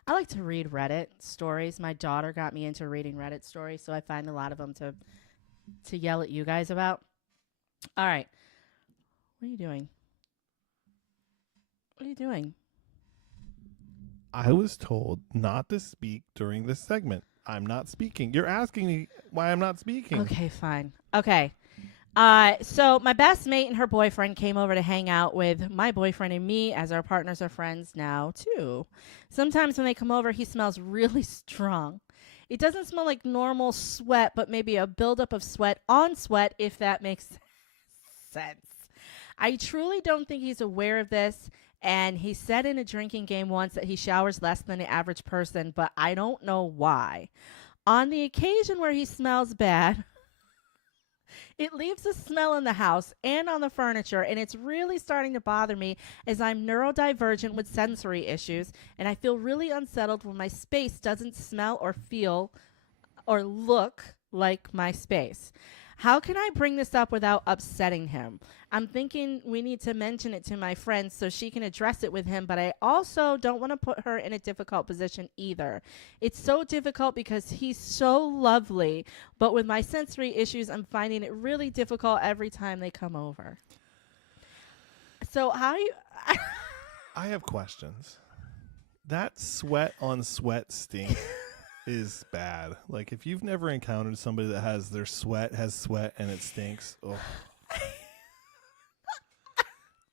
I like to read Reddit stories. My daughter got me into reading Reddit stories, so I find a lot of them to yell at you guys about. All right. What are you doing? What are you doing? I was told not to speak during this segment. I'm not speaking. You're asking me why I'm not speaking. Okay, fine. Okay. So my best mate and her boyfriend came over to hang out with my boyfriend and me, as our partners are friends now too. Sometimes when they come over, he smells really strong. It doesn't smell like normal sweat, but maybe a buildup of sweat on sweat, if that makes sense. I truly don't think he's aware of this, and he said in a drinking game once that he showers less than the average person, but I don't know why. On the occasion where he smells bad, it leaves a smell in the house and on the furniture, and it's really starting to bother me as I'm neurodivergent with sensory issues, and I feel really unsettled when my space doesn't smell or feel or look like my space. How can I bring this up without upsetting him? I'm thinking we need to mention it to my friend so she can address it with him, but I also don't want to put her in a difficult position either. It's so difficult because he's so lovely, but with my sensory issues, I'm finding it really difficult every time they come over. So how do you... I have questions. That sweat on sweat stink is bad. Like, if you've never encountered somebody that has their sweat and it stinks, oh.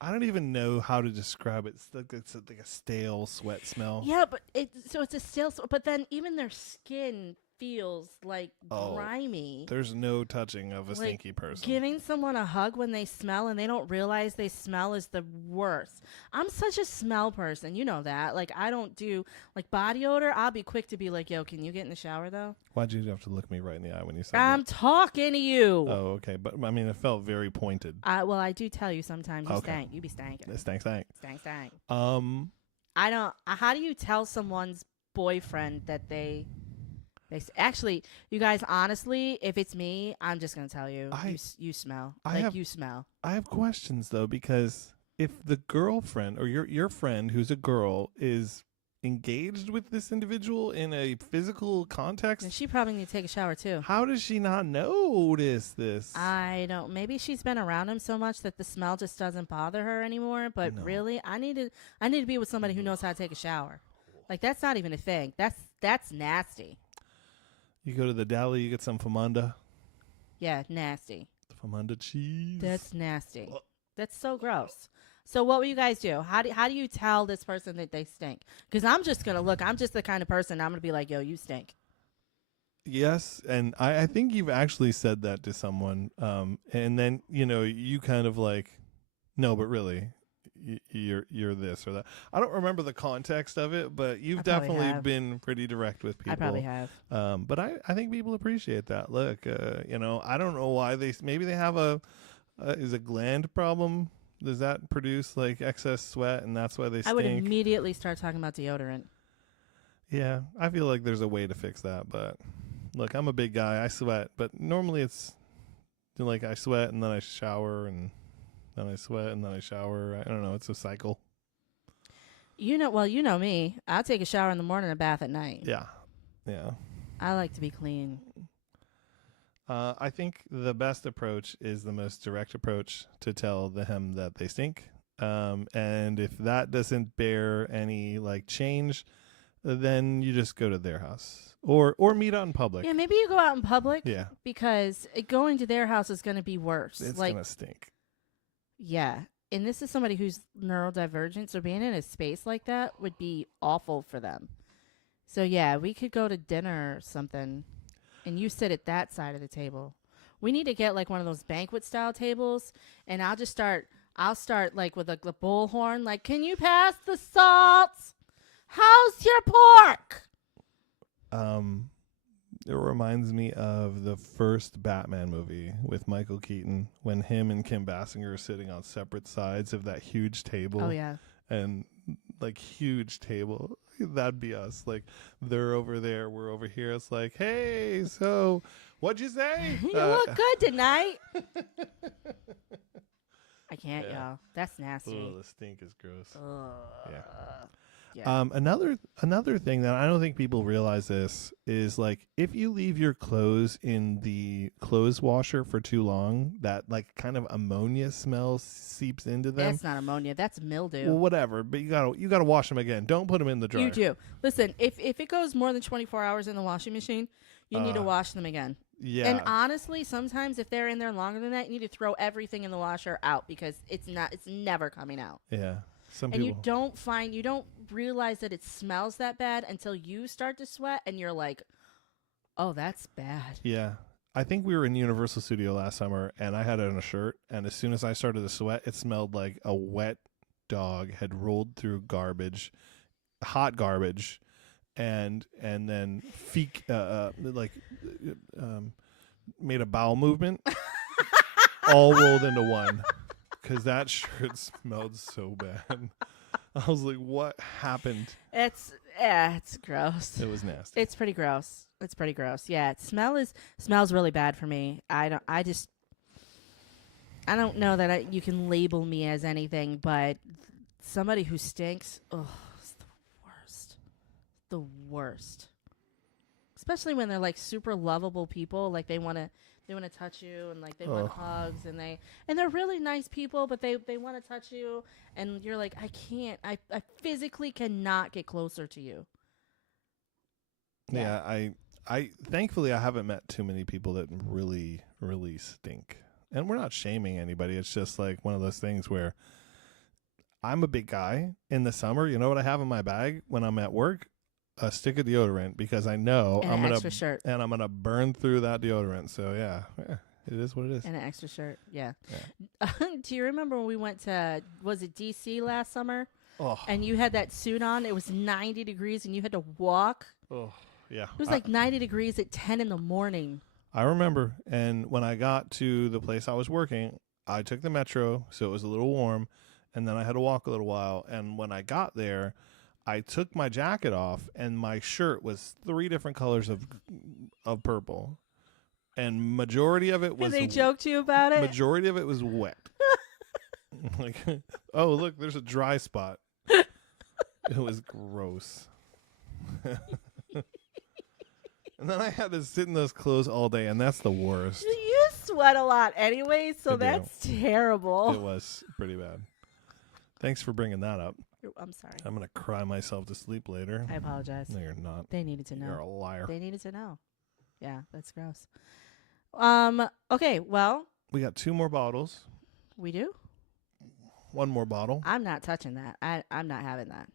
I don't even know how to describe it. It's like a stale sweat smell. Yeah, but it's a still... But then even their skin feels like grimy. There's no touching of a Like, stinky person. Giving someone a hug when they smell and they don't realize they smell is the worst. I'm such a smell person. You know that. Like, I don't do, like, body odor. I'll be quick to be like, yo, can you get in the shower, though? Why'd you have to look me right in the eye when you said I'm that? talking to you. Oh, okay. But, I mean, it felt very pointed. Well, I do tell you sometimes you Okay. stank. You be stanking. Stank. Stank. I I don't. How do you tell someone's boyfriend that actually, you guys, honestly, if it's me, I'm just going to tell you, you smell. You smell. I have questions, though, because if the girlfriend or your friend who's a girl is engaged with this individual in a physical context, And she probably need to take a shower, too. how does she not notice this? I don't. Maybe she's been around him so much that the smell just doesn't bother her anymore. But No. really, I need to be with somebody who knows how to take a shower. Like, that's not even a thing. That's nasty. You go to the deli, you get some famunda. Yeah, nasty. Famunda cheese. That's nasty. That's so gross. So what will you guys do? How do you tell this person that they stink? Because I'm just gonna look. I'm just the kind of person I'm gonna be like, yo, you stink. Yes, and I think you've actually said that to someone, and then you kind of like, no, but really, you're this or that. I don't remember the context of it, but you've I probably definitely have. been pretty direct with people. I probably have. But I think people appreciate that. Look, I don't know why maybe they have is a gland problem. Does that produce like excess sweat, and that's why they stink? I would immediately start talking about deodorant. Yeah, I feel like there's a way to fix that, but look, I'm a big guy. I sweat, but normally it's like I sweat and then I shower and then I sweat and then I shower. I don't know. It's a cycle. You know me. I'll take a shower in the morning and a bath at night. Yeah. I like to be clean. I think the best approach is the most direct approach to tell them that they stink. And if that doesn't bear any like change, then you just go to their house or meet out in public. Yeah, maybe you go out in public. Yeah. Because going to their house is going to be worse. It's like, going to stink. yeah. And this is somebody who's neurodivergent, so being in a space like that would be awful for them. So, yeah, we could go to dinner or something. and you sit at that side of the table. We need to get like one of those banquet style tables, and I'll start like with the bullhorn, like, can you pass the salt? How's your pork? It reminds me of the first Batman movie with Michael Keaton when him and Kim Basinger are sitting on separate sides of that huge table. Oh yeah. And like huge table. That'd be us. Like they're over there, we're over here. It's like, hey, so what'd you say? You look good tonight. I can't, Yeah. y'all. That's nasty. Oh, the stink is gross. Yeah. Yeah. Another thing that I don't think people realize this is like if you leave your clothes in the clothes washer for too long, that like kind of ammonia smell seeps into them. That's not ammonia. That's mildew. Well, whatever, but you gotta wash them again. Don't put them in the dryer. You do. Listen, if it goes more than 24 hours in the washing machine, you need to wash them again. Yeah. And honestly, sometimes if they're in there longer than that, you need to throw everything in the washer out because it's never coming out. Yeah. Some And people. you don't realize that it smells that bad until you start to sweat and you're like, oh, that's bad. Yeah. I think we were in Universal Studio last summer and I had it on a shirt, and as soon as I started to sweat, it smelled like a wet dog had rolled through garbage, hot garbage, and then made a bowel movement all rolled into one. Because that shirt smelled so bad. I was like, what happened? It's gross. It was nasty. It's pretty gross. Yeah, smells really bad for me. I don't know that you can label me as anything, but somebody who stinks, it's the worst. The worst. Especially when they're like super lovable people, like they want to touch you and like they want hugs and they're really nice people, but they want to touch you and you're like, I can't. I physically cannot get closer to you. Yeah, I thankfully I haven't met too many people that really, really stink. And we're not shaming anybody. It's just like one of those things where I'm a big guy in the summer. You know what I have in my bag when I'm at work? A stick of deodorant, because I know And an extra shirt. and I'm gonna burn through that deodorant. So yeah, it is what it is. And an extra shirt. Yeah. Do you remember when we went to, was it DC last summer? Oh, And you had that suit on. It was 90 degrees and you had to walk. oh, yeah. It was like 90 degrees at 10 in the morning. I remember. And when I got to the place I was working, I took the metro, so it was a little warm, and then I had to walk a little while. And when I got there, I took my jacket off, and my shirt was 3 different colors of purple, and majority of it was. And they joked you about it. Majority of it was wet. Like, oh look, there's a dry spot. It was gross. And then I had to sit in those clothes all day, and that's the worst. You sweat a lot anyway, so I do. that's terrible. It was pretty bad. Thanks for bringing that up. I'm sorry. I'm going to cry myself to sleep later. I apologize. No, you're not. They needed to know. You're a liar. They needed to know. Yeah, that's gross. Okay, well, We got 2 more bottles. we do. 1 more bottle. I'm not touching that. I'm not having that.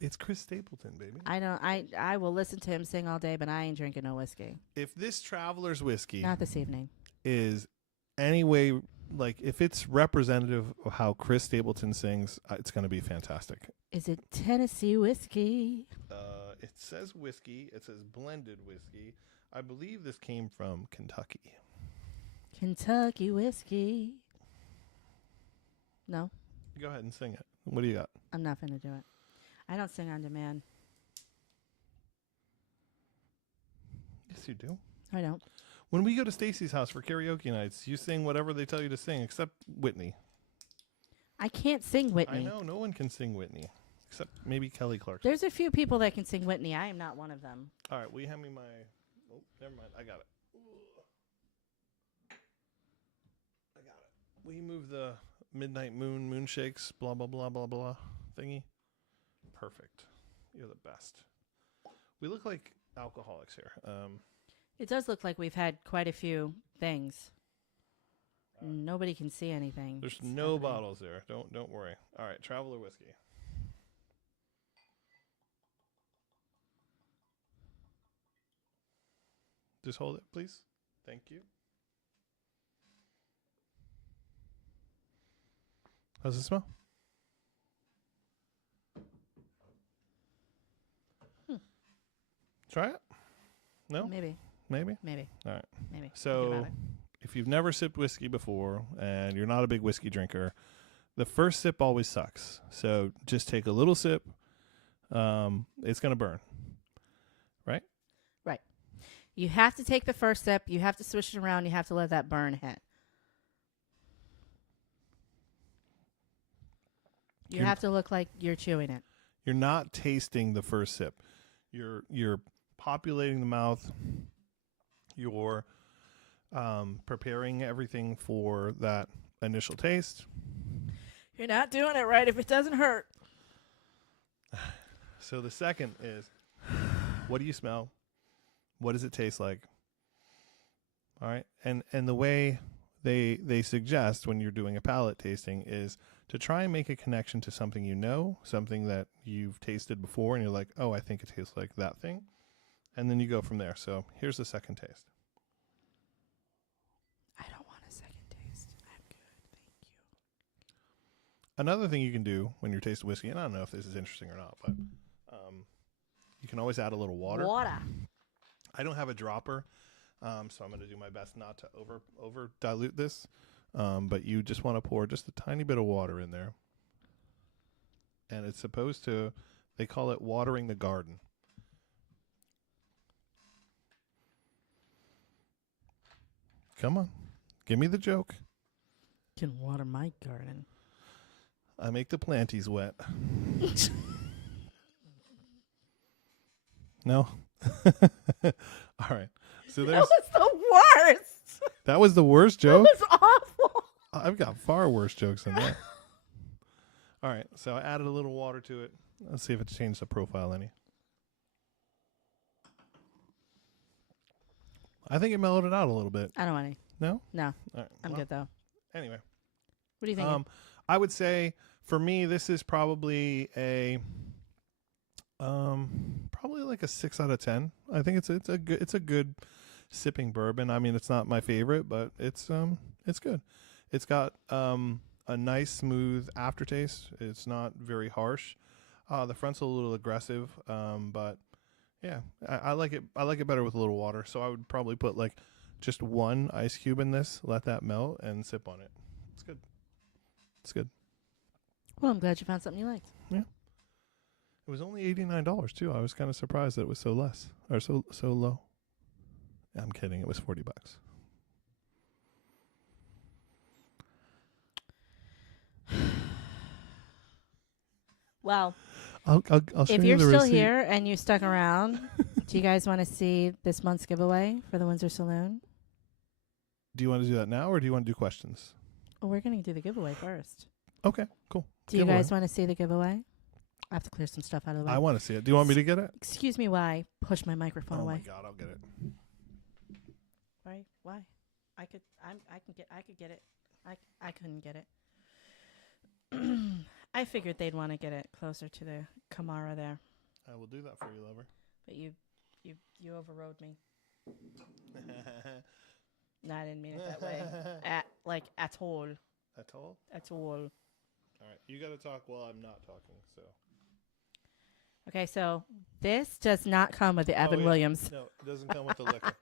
It's Chris Stapleton, baby. I will listen to him sing all day, but I ain't drinking no whiskey. If this Traveler's whiskey Not this evening. is any way, like, if it's representative of how Chris Stapleton sings, it's going to be fantastic. Is it Tennessee whiskey? It says whiskey. It says blended whiskey. I believe this came from Kentucky. Kentucky whiskey. No, Go ahead and sing it. What do you got? I'm not going to do it. I don't sing on demand. Yes, you do. I don't. When we go to Stacy's house for karaoke nights, you sing whatever they tell you to sing, except Whitney. I can't sing Whitney. I know no one can sing Whitney, except maybe Kelly Clarkson. There's a few people that can sing Whitney. I am not one of them. All right, will you hand me my? Oh, never mind. I got it. I got it. Will you move the midnight moon shakes, blah blah blah blah blah thingy? Perfect. You're the best. We look like alcoholics here. It does look like we've had quite a few things. Nobody can see anything. There's It's no happening. bottles there. Don't worry. All right, Traveler whiskey. Just hold it, please. Thank you. How's it smell? Try it? No? Maybe. Maybe? Maybe. All right. Maybe. Think So, about it. if you've never sipped whiskey before and you're not a big whiskey drinker, the first sip always sucks. So, just take a little sip. It's going to burn. Right? Right. You have to take the first sip. You have to swish it around. You have to let that burn hit. You have to look like you're chewing it. You're not tasting the first sip. You're populating the mouth. You're preparing everything for that initial taste. You're not doing it right if it doesn't hurt. So the second is, what do you smell? What does it taste like? All right. And the way they suggest when you're doing a palate tasting is to try and make a connection to something you know, something that you've tasted before, and you're like, oh, I think it tastes like that thing. And then you go from there. So here's the second taste. I don't want a second taste. I'm good. Thank you. Another thing you can do when you're tasting whiskey, and I don't know if this is interesting or not, but you can always add a little water. I don't have a dropper, so I'm going to do my best not to over dilute this. But you just want to pour just a tiny bit of water in there. And it's supposed to, they call it watering the garden. Come on. Give me the joke. You can water my garden. I make the planties wet. No? All right. So That there's was the worst. that was the worst That joke? was awful. I've got far worse jokes than that. All right. So I added a little water to it. Let's see if it changed the profile any. I think it mellowed it out a little bit. I don't want any. No? No, All right. I'm well, good though. Anyway. What do you think? I would say for me, this is probably a probably like a 6 out of 10. I think it's a good sipping bourbon. I mean, it's not my favorite, but it's good. It's got a nice smooth aftertaste. It's not very harsh. The front's a little aggressive, but yeah, I like it. I like it better with a little water. So I would probably put like just one ice cube in this, let that melt, and sip on it. It's good. It's good. Well, I'm glad you found something you liked. Yeah. It was only $89 too. I was kind of surprised that it was so less or so low. I'm kidding. It was $40. Well, I'll show if you you're the still receipt. here and you stuck around, do you guys want to see this month's giveaway for the Windsor Saloon? Do you want to do that now, or do you want to do questions? Well, we're going to do the giveaway first. Okay, cool. Do you Giveaway. guys want to see the giveaway? I have to clear some stuff out of the way. I want to see it. Do you want me to get it? Excuse me while I push my microphone Oh away. my God, I'll get it. Why? Why? I could get it. I couldn't get it. I figured they'd want to get it closer to the Kamara there, I will do that for you, lover. but you overrode me. No, I didn't mean it that way. At all. At all? At all. All right, you got to talk while I'm not talking. So. Okay, so this does not come with the Oh, Evan yeah. Williams. No, it doesn't come with the liquor.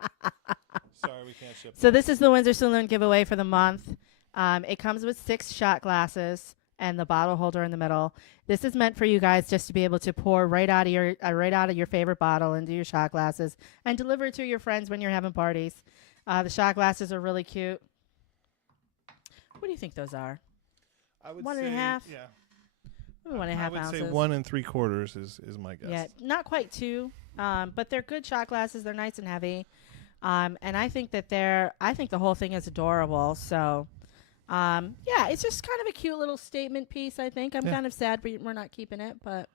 Sorry, we can't ship. So this is the Windsor Saloon giveaway for the month. It comes with 6 shot glasses and the bottle holder in the middle. This is meant for you guys just to be able to pour right out of your favorite bottle into your shot glasses and deliver it to your friends when you're having parties. The shot glasses are really cute. What do you think those are? I would 1.5? say, Yeah. 1.5 I would ounces. say 1 3/4 is my guess. Yeah, not quite 2, but they're good shot glasses. They're nice and heavy, and I think the whole thing is adorable. So, yeah, it's just kind of a cute little statement piece. I think I'm Yeah. kind of sad we're not keeping it, but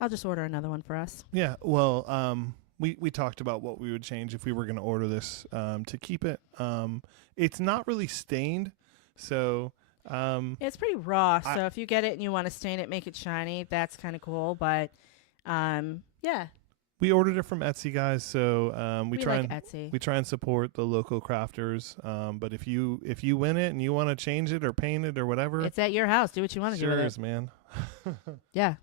I'll just order another one for us. Yeah. Well, we talked about what we would change if we were going to order this to keep it. It's not really stained, so. Yeah, it's pretty raw. I- So if you get it and you want to stain it, make it shiny, that's kind of cool. But, yeah. We ordered it from Etsy, guys. So we try like and Etsy. we try and support the local crafters. But if you win it and you want to change it or paint it or whatever, It's at your house. Do what you want to do with cheers, it. man. Yeah.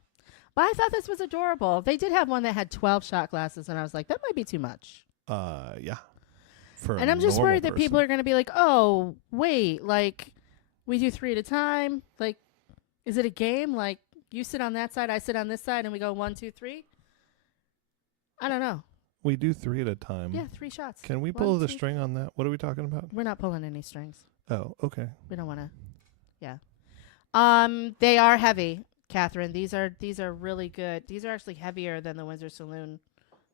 But I thought this was adorable. They did have one that had 12 shot glasses, and I was like, that might be too much. Yeah. For And a I'm just normal worried that person. people are going to be like, oh, wait, like, we do 3 at a time. Like, is it a game? Like, you sit on that side, I sit on this side, and we go 1, 2, 3? I don't know. We do 3 at a time. Yeah, 3 shots. Can we 1, pull the 2, string on that? What are we talking about? We're not pulling any strings. Oh, okay. We don't want to. Yeah. They are heavy, Catherine. These are really good. These are actually heavier than the Windsor Saloon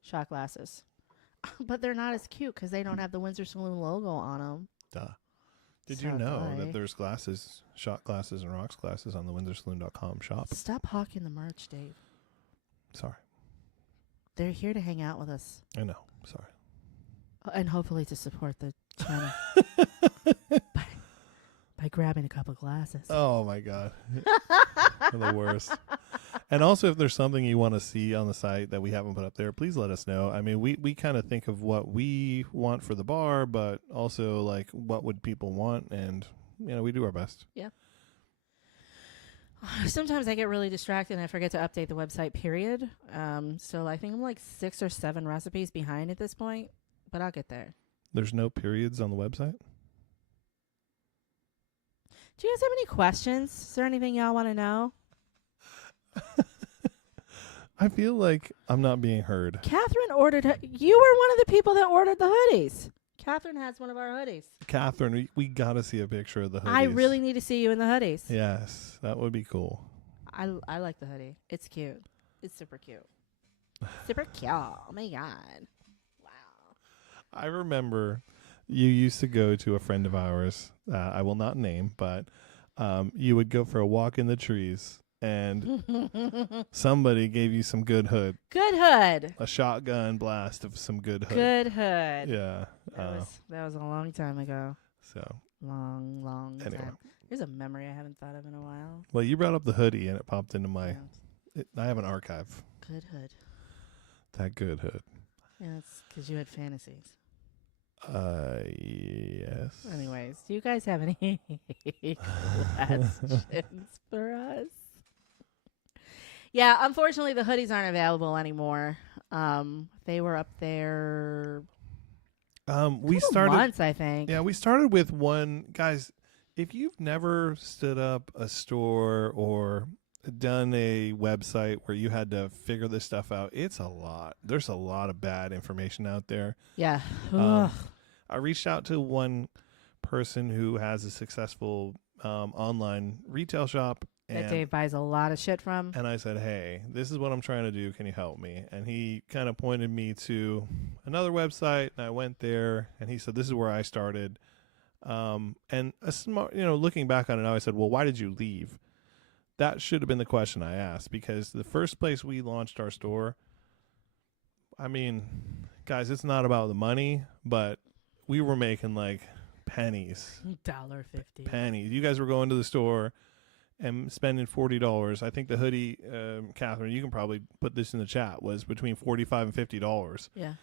shot glasses. But they're not as cute because they don't have the Windsor Saloon logo on them. Duh. Did you So know bye. that there's glasses, shot glasses and rocks glasses on the WindsorSaloon.com shop? Stop hawking the merch, Dave. Sorry. They're here to hang out with us I know. Sorry. and hopefully to support the channel by grabbing a couple glasses. Oh my God. You're the worst. And also, if there's something you want to see on the site that we haven't put up there, please let us know. I mean, we kind of think of what we want for the bar, but also like what would people want, and we do our best. Yeah. Sometimes I get really distracted and I forget to update the website, period. So I think I'm like 6 or 7 recipes behind at this point, but I'll get there. There's no periods on the website. Do you guys have any questions? Is there anything y'all want to know? I feel like I'm not being heard. Catherine ordered you were one of the people that ordered the hoodies. Catherine has one of our hoodies. Catherine, we got to see a picture of the hoodies. I really need to see you in the hoodies. Yes, that would be cool. I like the hoodie. It's cute. It's super cute. Super cute. Oh my God. Wow. I remember you used to go to a friend of ours. I will not name, but you would go for a walk in the trees, and somebody gave you some good hood, Good hood. a shotgun blast of some good hood. Good hood. Yeah. That was a long time ago. So Long Anyway. time. Here's a memory I haven't thought of in a while. well, you brought up the hoodie, and it popped into my. Yeah. I have an archive. Good hood. That good hood. Yeah, that's because you had fantasies. Yes. Anyways, do you guys have any questions for us? Yeah, unfortunately, the hoodies aren't available anymore. They were up there We started. months, I think. Yeah, we started with one. Guys, if you've never stood up a store or done a website where you had to figure this stuff out, it's a lot. There's a lot of bad information out there. Yeah. Um, I reached out to one person who has a successful online retail shop. That Dave buys a lot of shit from. And I said, hey, this is what I'm trying to do. Can you help me? And he kind of pointed me to another website. And I went there and he said, this is where I started. And a smart, looking back on it now, I said, well, why did you leave? That should have been the question I asked, because the first place we launched our store, I mean, guys, it's not about the money, but we were making like pennies. $1.50. Pennies. You guys were going to the store and spending $40. I think the hoodie, Catherine, you can probably put this in the chat, was between $45 and $50. Yeah.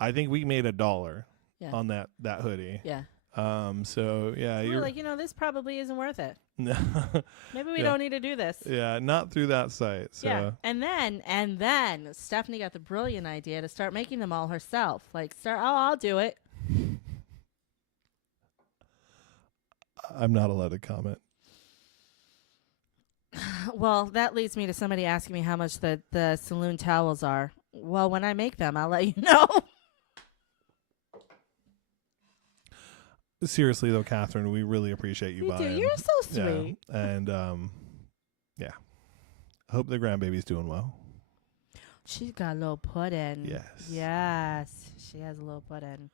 I think we made $1 Yeah. on that hoodie. Yeah. So yeah, We're you're like, this probably isn't worth it. no, Maybe we Yeah. don't need to do this. yeah, not through that site. So Yeah. And then Stephanie got the brilliant idea to start making them all herself. Like I'll do it. I'm not allowed to comment. Well, that leads me to somebody asking me how much the saloon towels are. Well, when I make them, I'll let you know. Seriously though, Catherine, we really appreciate you You do. buying. You're so Yeah, sweet. and yeah, I hope the grandbaby's doing well. She's got a little pudding. Yes. Yes, she has a little pudding.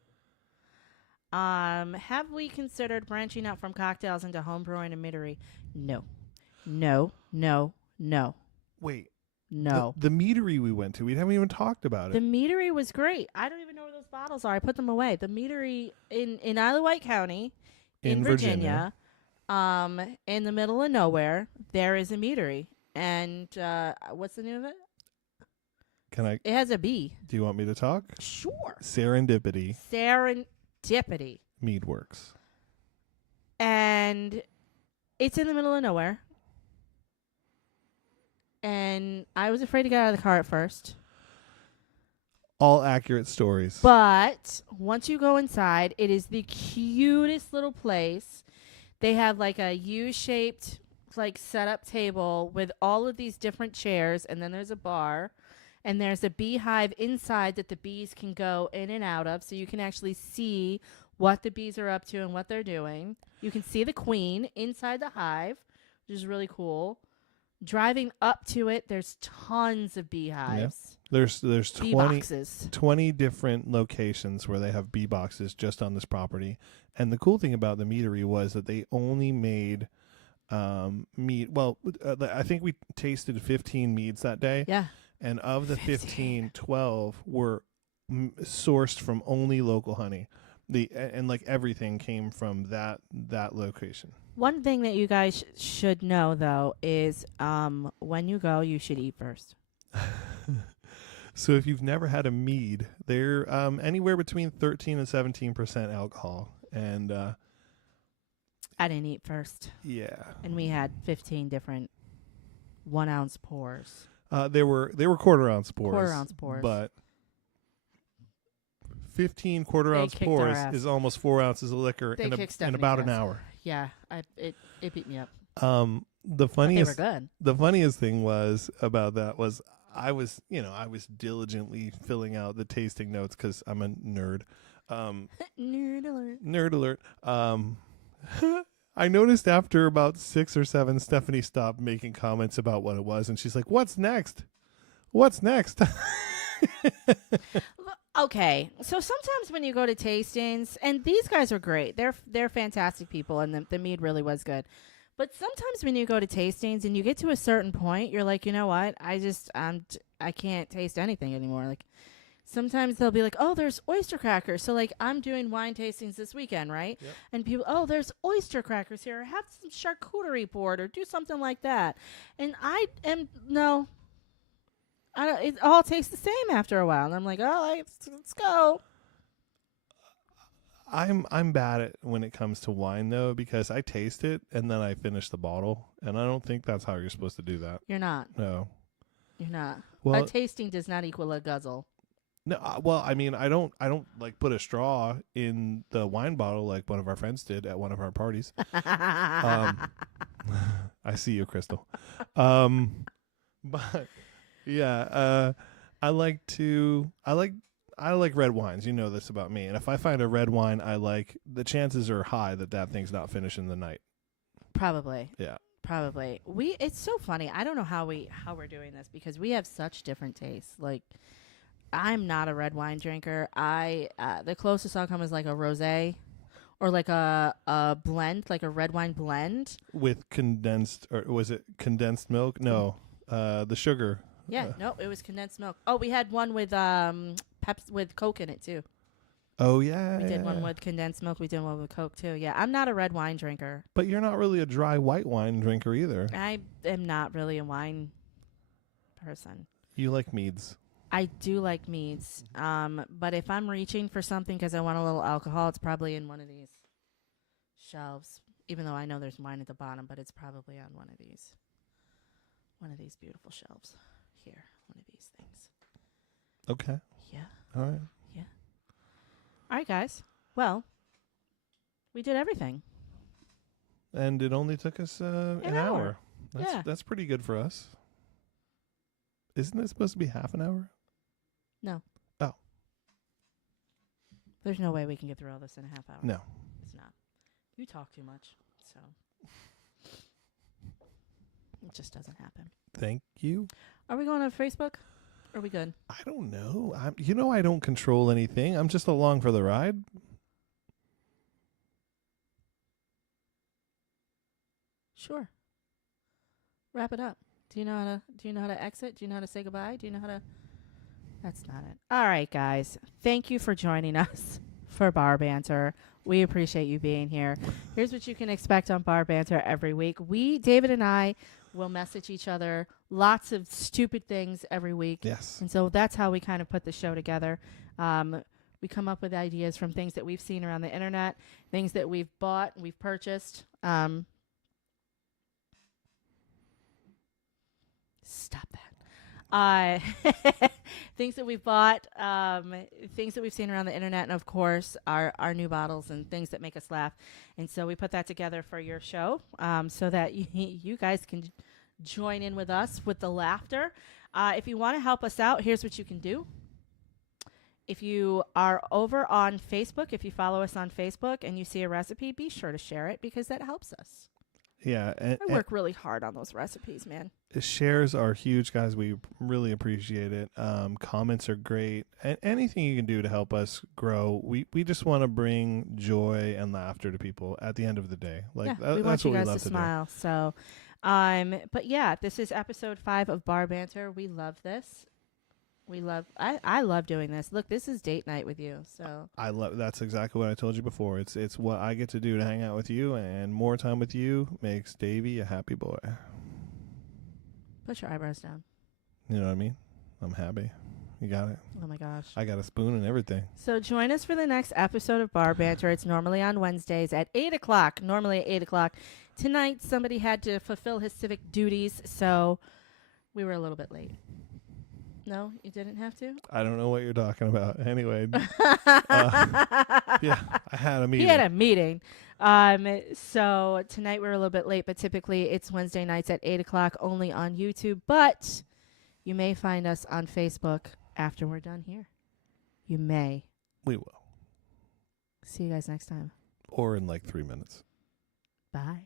Have we considered branching out from cocktails into home brewing and meadery? No. Wait, No. the meadery we went to, we haven't even talked about The it. meadery was great. I don't even know where those bottles are. I put them away. The meadery in Isle of Wight County, in Virginia, in the middle of nowhere, there is a meadery. And what's the name of it? Can I? It has a B. Do you want me to talk? Sure. Serendipity Serendipity. Mead Works. And it's in the middle of nowhere. And I was afraid to get out of the car at first. All accurate stories. But once you go inside, it is the cutest little place. They have like a U-shaped like setup table with all of these different chairs, and then there's a bar, and there's a beehive inside that the bees can go in and out of, so you can actually see what the bees are up to and what they're doing. You can see the queen inside the hive, which is really cool. Driving up to it, there's tons of beehives. There's Bee 20, boxes. 20 different locations where they have bee boxes just on this property. And the cool thing about the meadery was that they only made mead. Well, I think we tasted 15 meads that day. Yeah. And of the 15, 12 were sourced from only local honey. And like everything came from that location. One thing that you guys should know, though, is when you go, you should eat first. So if you've never had a mead, they're anywhere between 13 and 17% alcohol. And I didn't eat first. yeah. And we had 15 different 1 ounce pours. They were quarter ounce pours. Quarter ounce pours. But 15 quarter They ounce kicked our pours ass. is almost 4 ounces of liquor They in kicked Stephanie's about an ass. hour. Yeah, it beat me up. The But they funniest were good. the funniest thing was about that was I was diligently filling out the tasting notes because I'm a nerd. Nerd alert. Nerd alert. I noticed after about 6 or 7, Stephanie stopped making comments about what it was, and she's like, "What's next? What's next?" Okay, so sometimes when you go to tastings, and these guys are great, they're fantastic people, and the mead really was good. But sometimes when you go to tastings and you get to a certain point, you're like, you know what? I can't taste anything anymore. Like sometimes they'll be like, oh, there's oyster crackers. So like I'm doing wine tastings this weekend, right? Yep. And people, oh, there's oyster crackers here. Have some charcuterie board or do something like that. And no. It all tastes the same after a while. And I'm like, oh, let's go. I'm bad at when it comes to wine though, because I taste it and then I finish the bottle, and I don't think that's how you're supposed to do that. You're not. No. You're not. Well, A tasting does not equal a guzzle. no. Well, I mean, I don't like put a straw in the wine bottle like one of our friends did at one of our parties. I see you, Crystal. But yeah, I like red wines. You know this about me. And if I find a red wine I like, the chances are high that thing's not finished in the night. Probably. Yeah. Probably. It's so funny. I don't know how we're doing this because we have such different tastes. Like I'm not a red wine drinker. The closest I'll come is like a rosé or like a blend, like a red wine blend With condensed, or was it condensed milk? No. The sugar. Yeah, no, it was condensed milk. Oh, we had one with with Coke in it too. Oh yeah. We did one with condensed milk. We did one with Coke too. Yeah, I'm not a red wine drinker. But you're not really a dry white wine drinker either. I am not really a wine person. You like meads. I do like meads. But if I'm reaching for something because I want a little alcohol, it's probably in one of these shelves. Even though I know there's wine at the bottom, but it's probably on one of these beautiful shelves. Here, one of these things. Okay. Yeah. All right. Yeah. All right, guys. Well, we did everything. And it only took us an hour. Yeah. That's pretty good for us. Isn't it supposed to be half an hour? No. Oh. There's no way we can get through all this in a half hour. No. It's not. You talk too much, so it just doesn't happen. Thank you. Are we going on Facebook? Are we good? I don't know. I don't control anything. I'm just along for the ride. Sure. Wrap it up. Do you know how to exit? Do you know how to say goodbye? Do you know how to That's not it. All right, guys. Thank you for joining us for Bar Banter. We appreciate you being here. Here's what you can expect on Bar Banter every week. David and I, We'll message each other lots of stupid things every week. Yes. And so that's how we kind of put the show together. We come up with ideas from things that we've seen around the internet, things that we've bought, we've purchased. Stop that. Things that we've bought, things that we've seen around the internet, and of course, our new bottles and things that make us laugh. And so we put that together for your show so that you guys can join in with us with the laughter. If you want to help us out, here's what you can do. If you are over on Facebook, if you follow us on Facebook and you see a recipe, be sure to share it because that helps us. Yeah. I work really hard on those recipes, man. Shares are huge, guys. We really appreciate it. Comments are great. And anything you can do to help us grow. We just want to bring joy and laughter to people at the end of the day. Like we want that's you what we guys love to to smile. So, but yeah, this is episode 5 of Bar Banter. We love this. I love doing this. Look, this is date night with you. So that's exactly what I told you before. It's what I get to do to hang out with you, and more time with you makes Davey a happy boy. Put your eyebrows down. You know what I mean? I'm happy. You got it. Oh my gosh. I got a spoon and everything. So join us for the next episode of Bar Banter. It's normally on Wednesdays at 8 o'clock. Normally at 8 o'clock. Tonight, somebody had to fulfill his civic duties, so we were a little bit late. No, you didn't have to? I don't know what you're talking about. Anyway. Yeah, I had a meeting. He had a meeting. So tonight we're a little bit late, but typically it's Wednesday nights at 8 o'clock only on YouTube. But you may find us on Facebook after we're done here. You may. We will. See you guys next time. Or in like 3 minutes. Bye.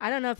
I don't know if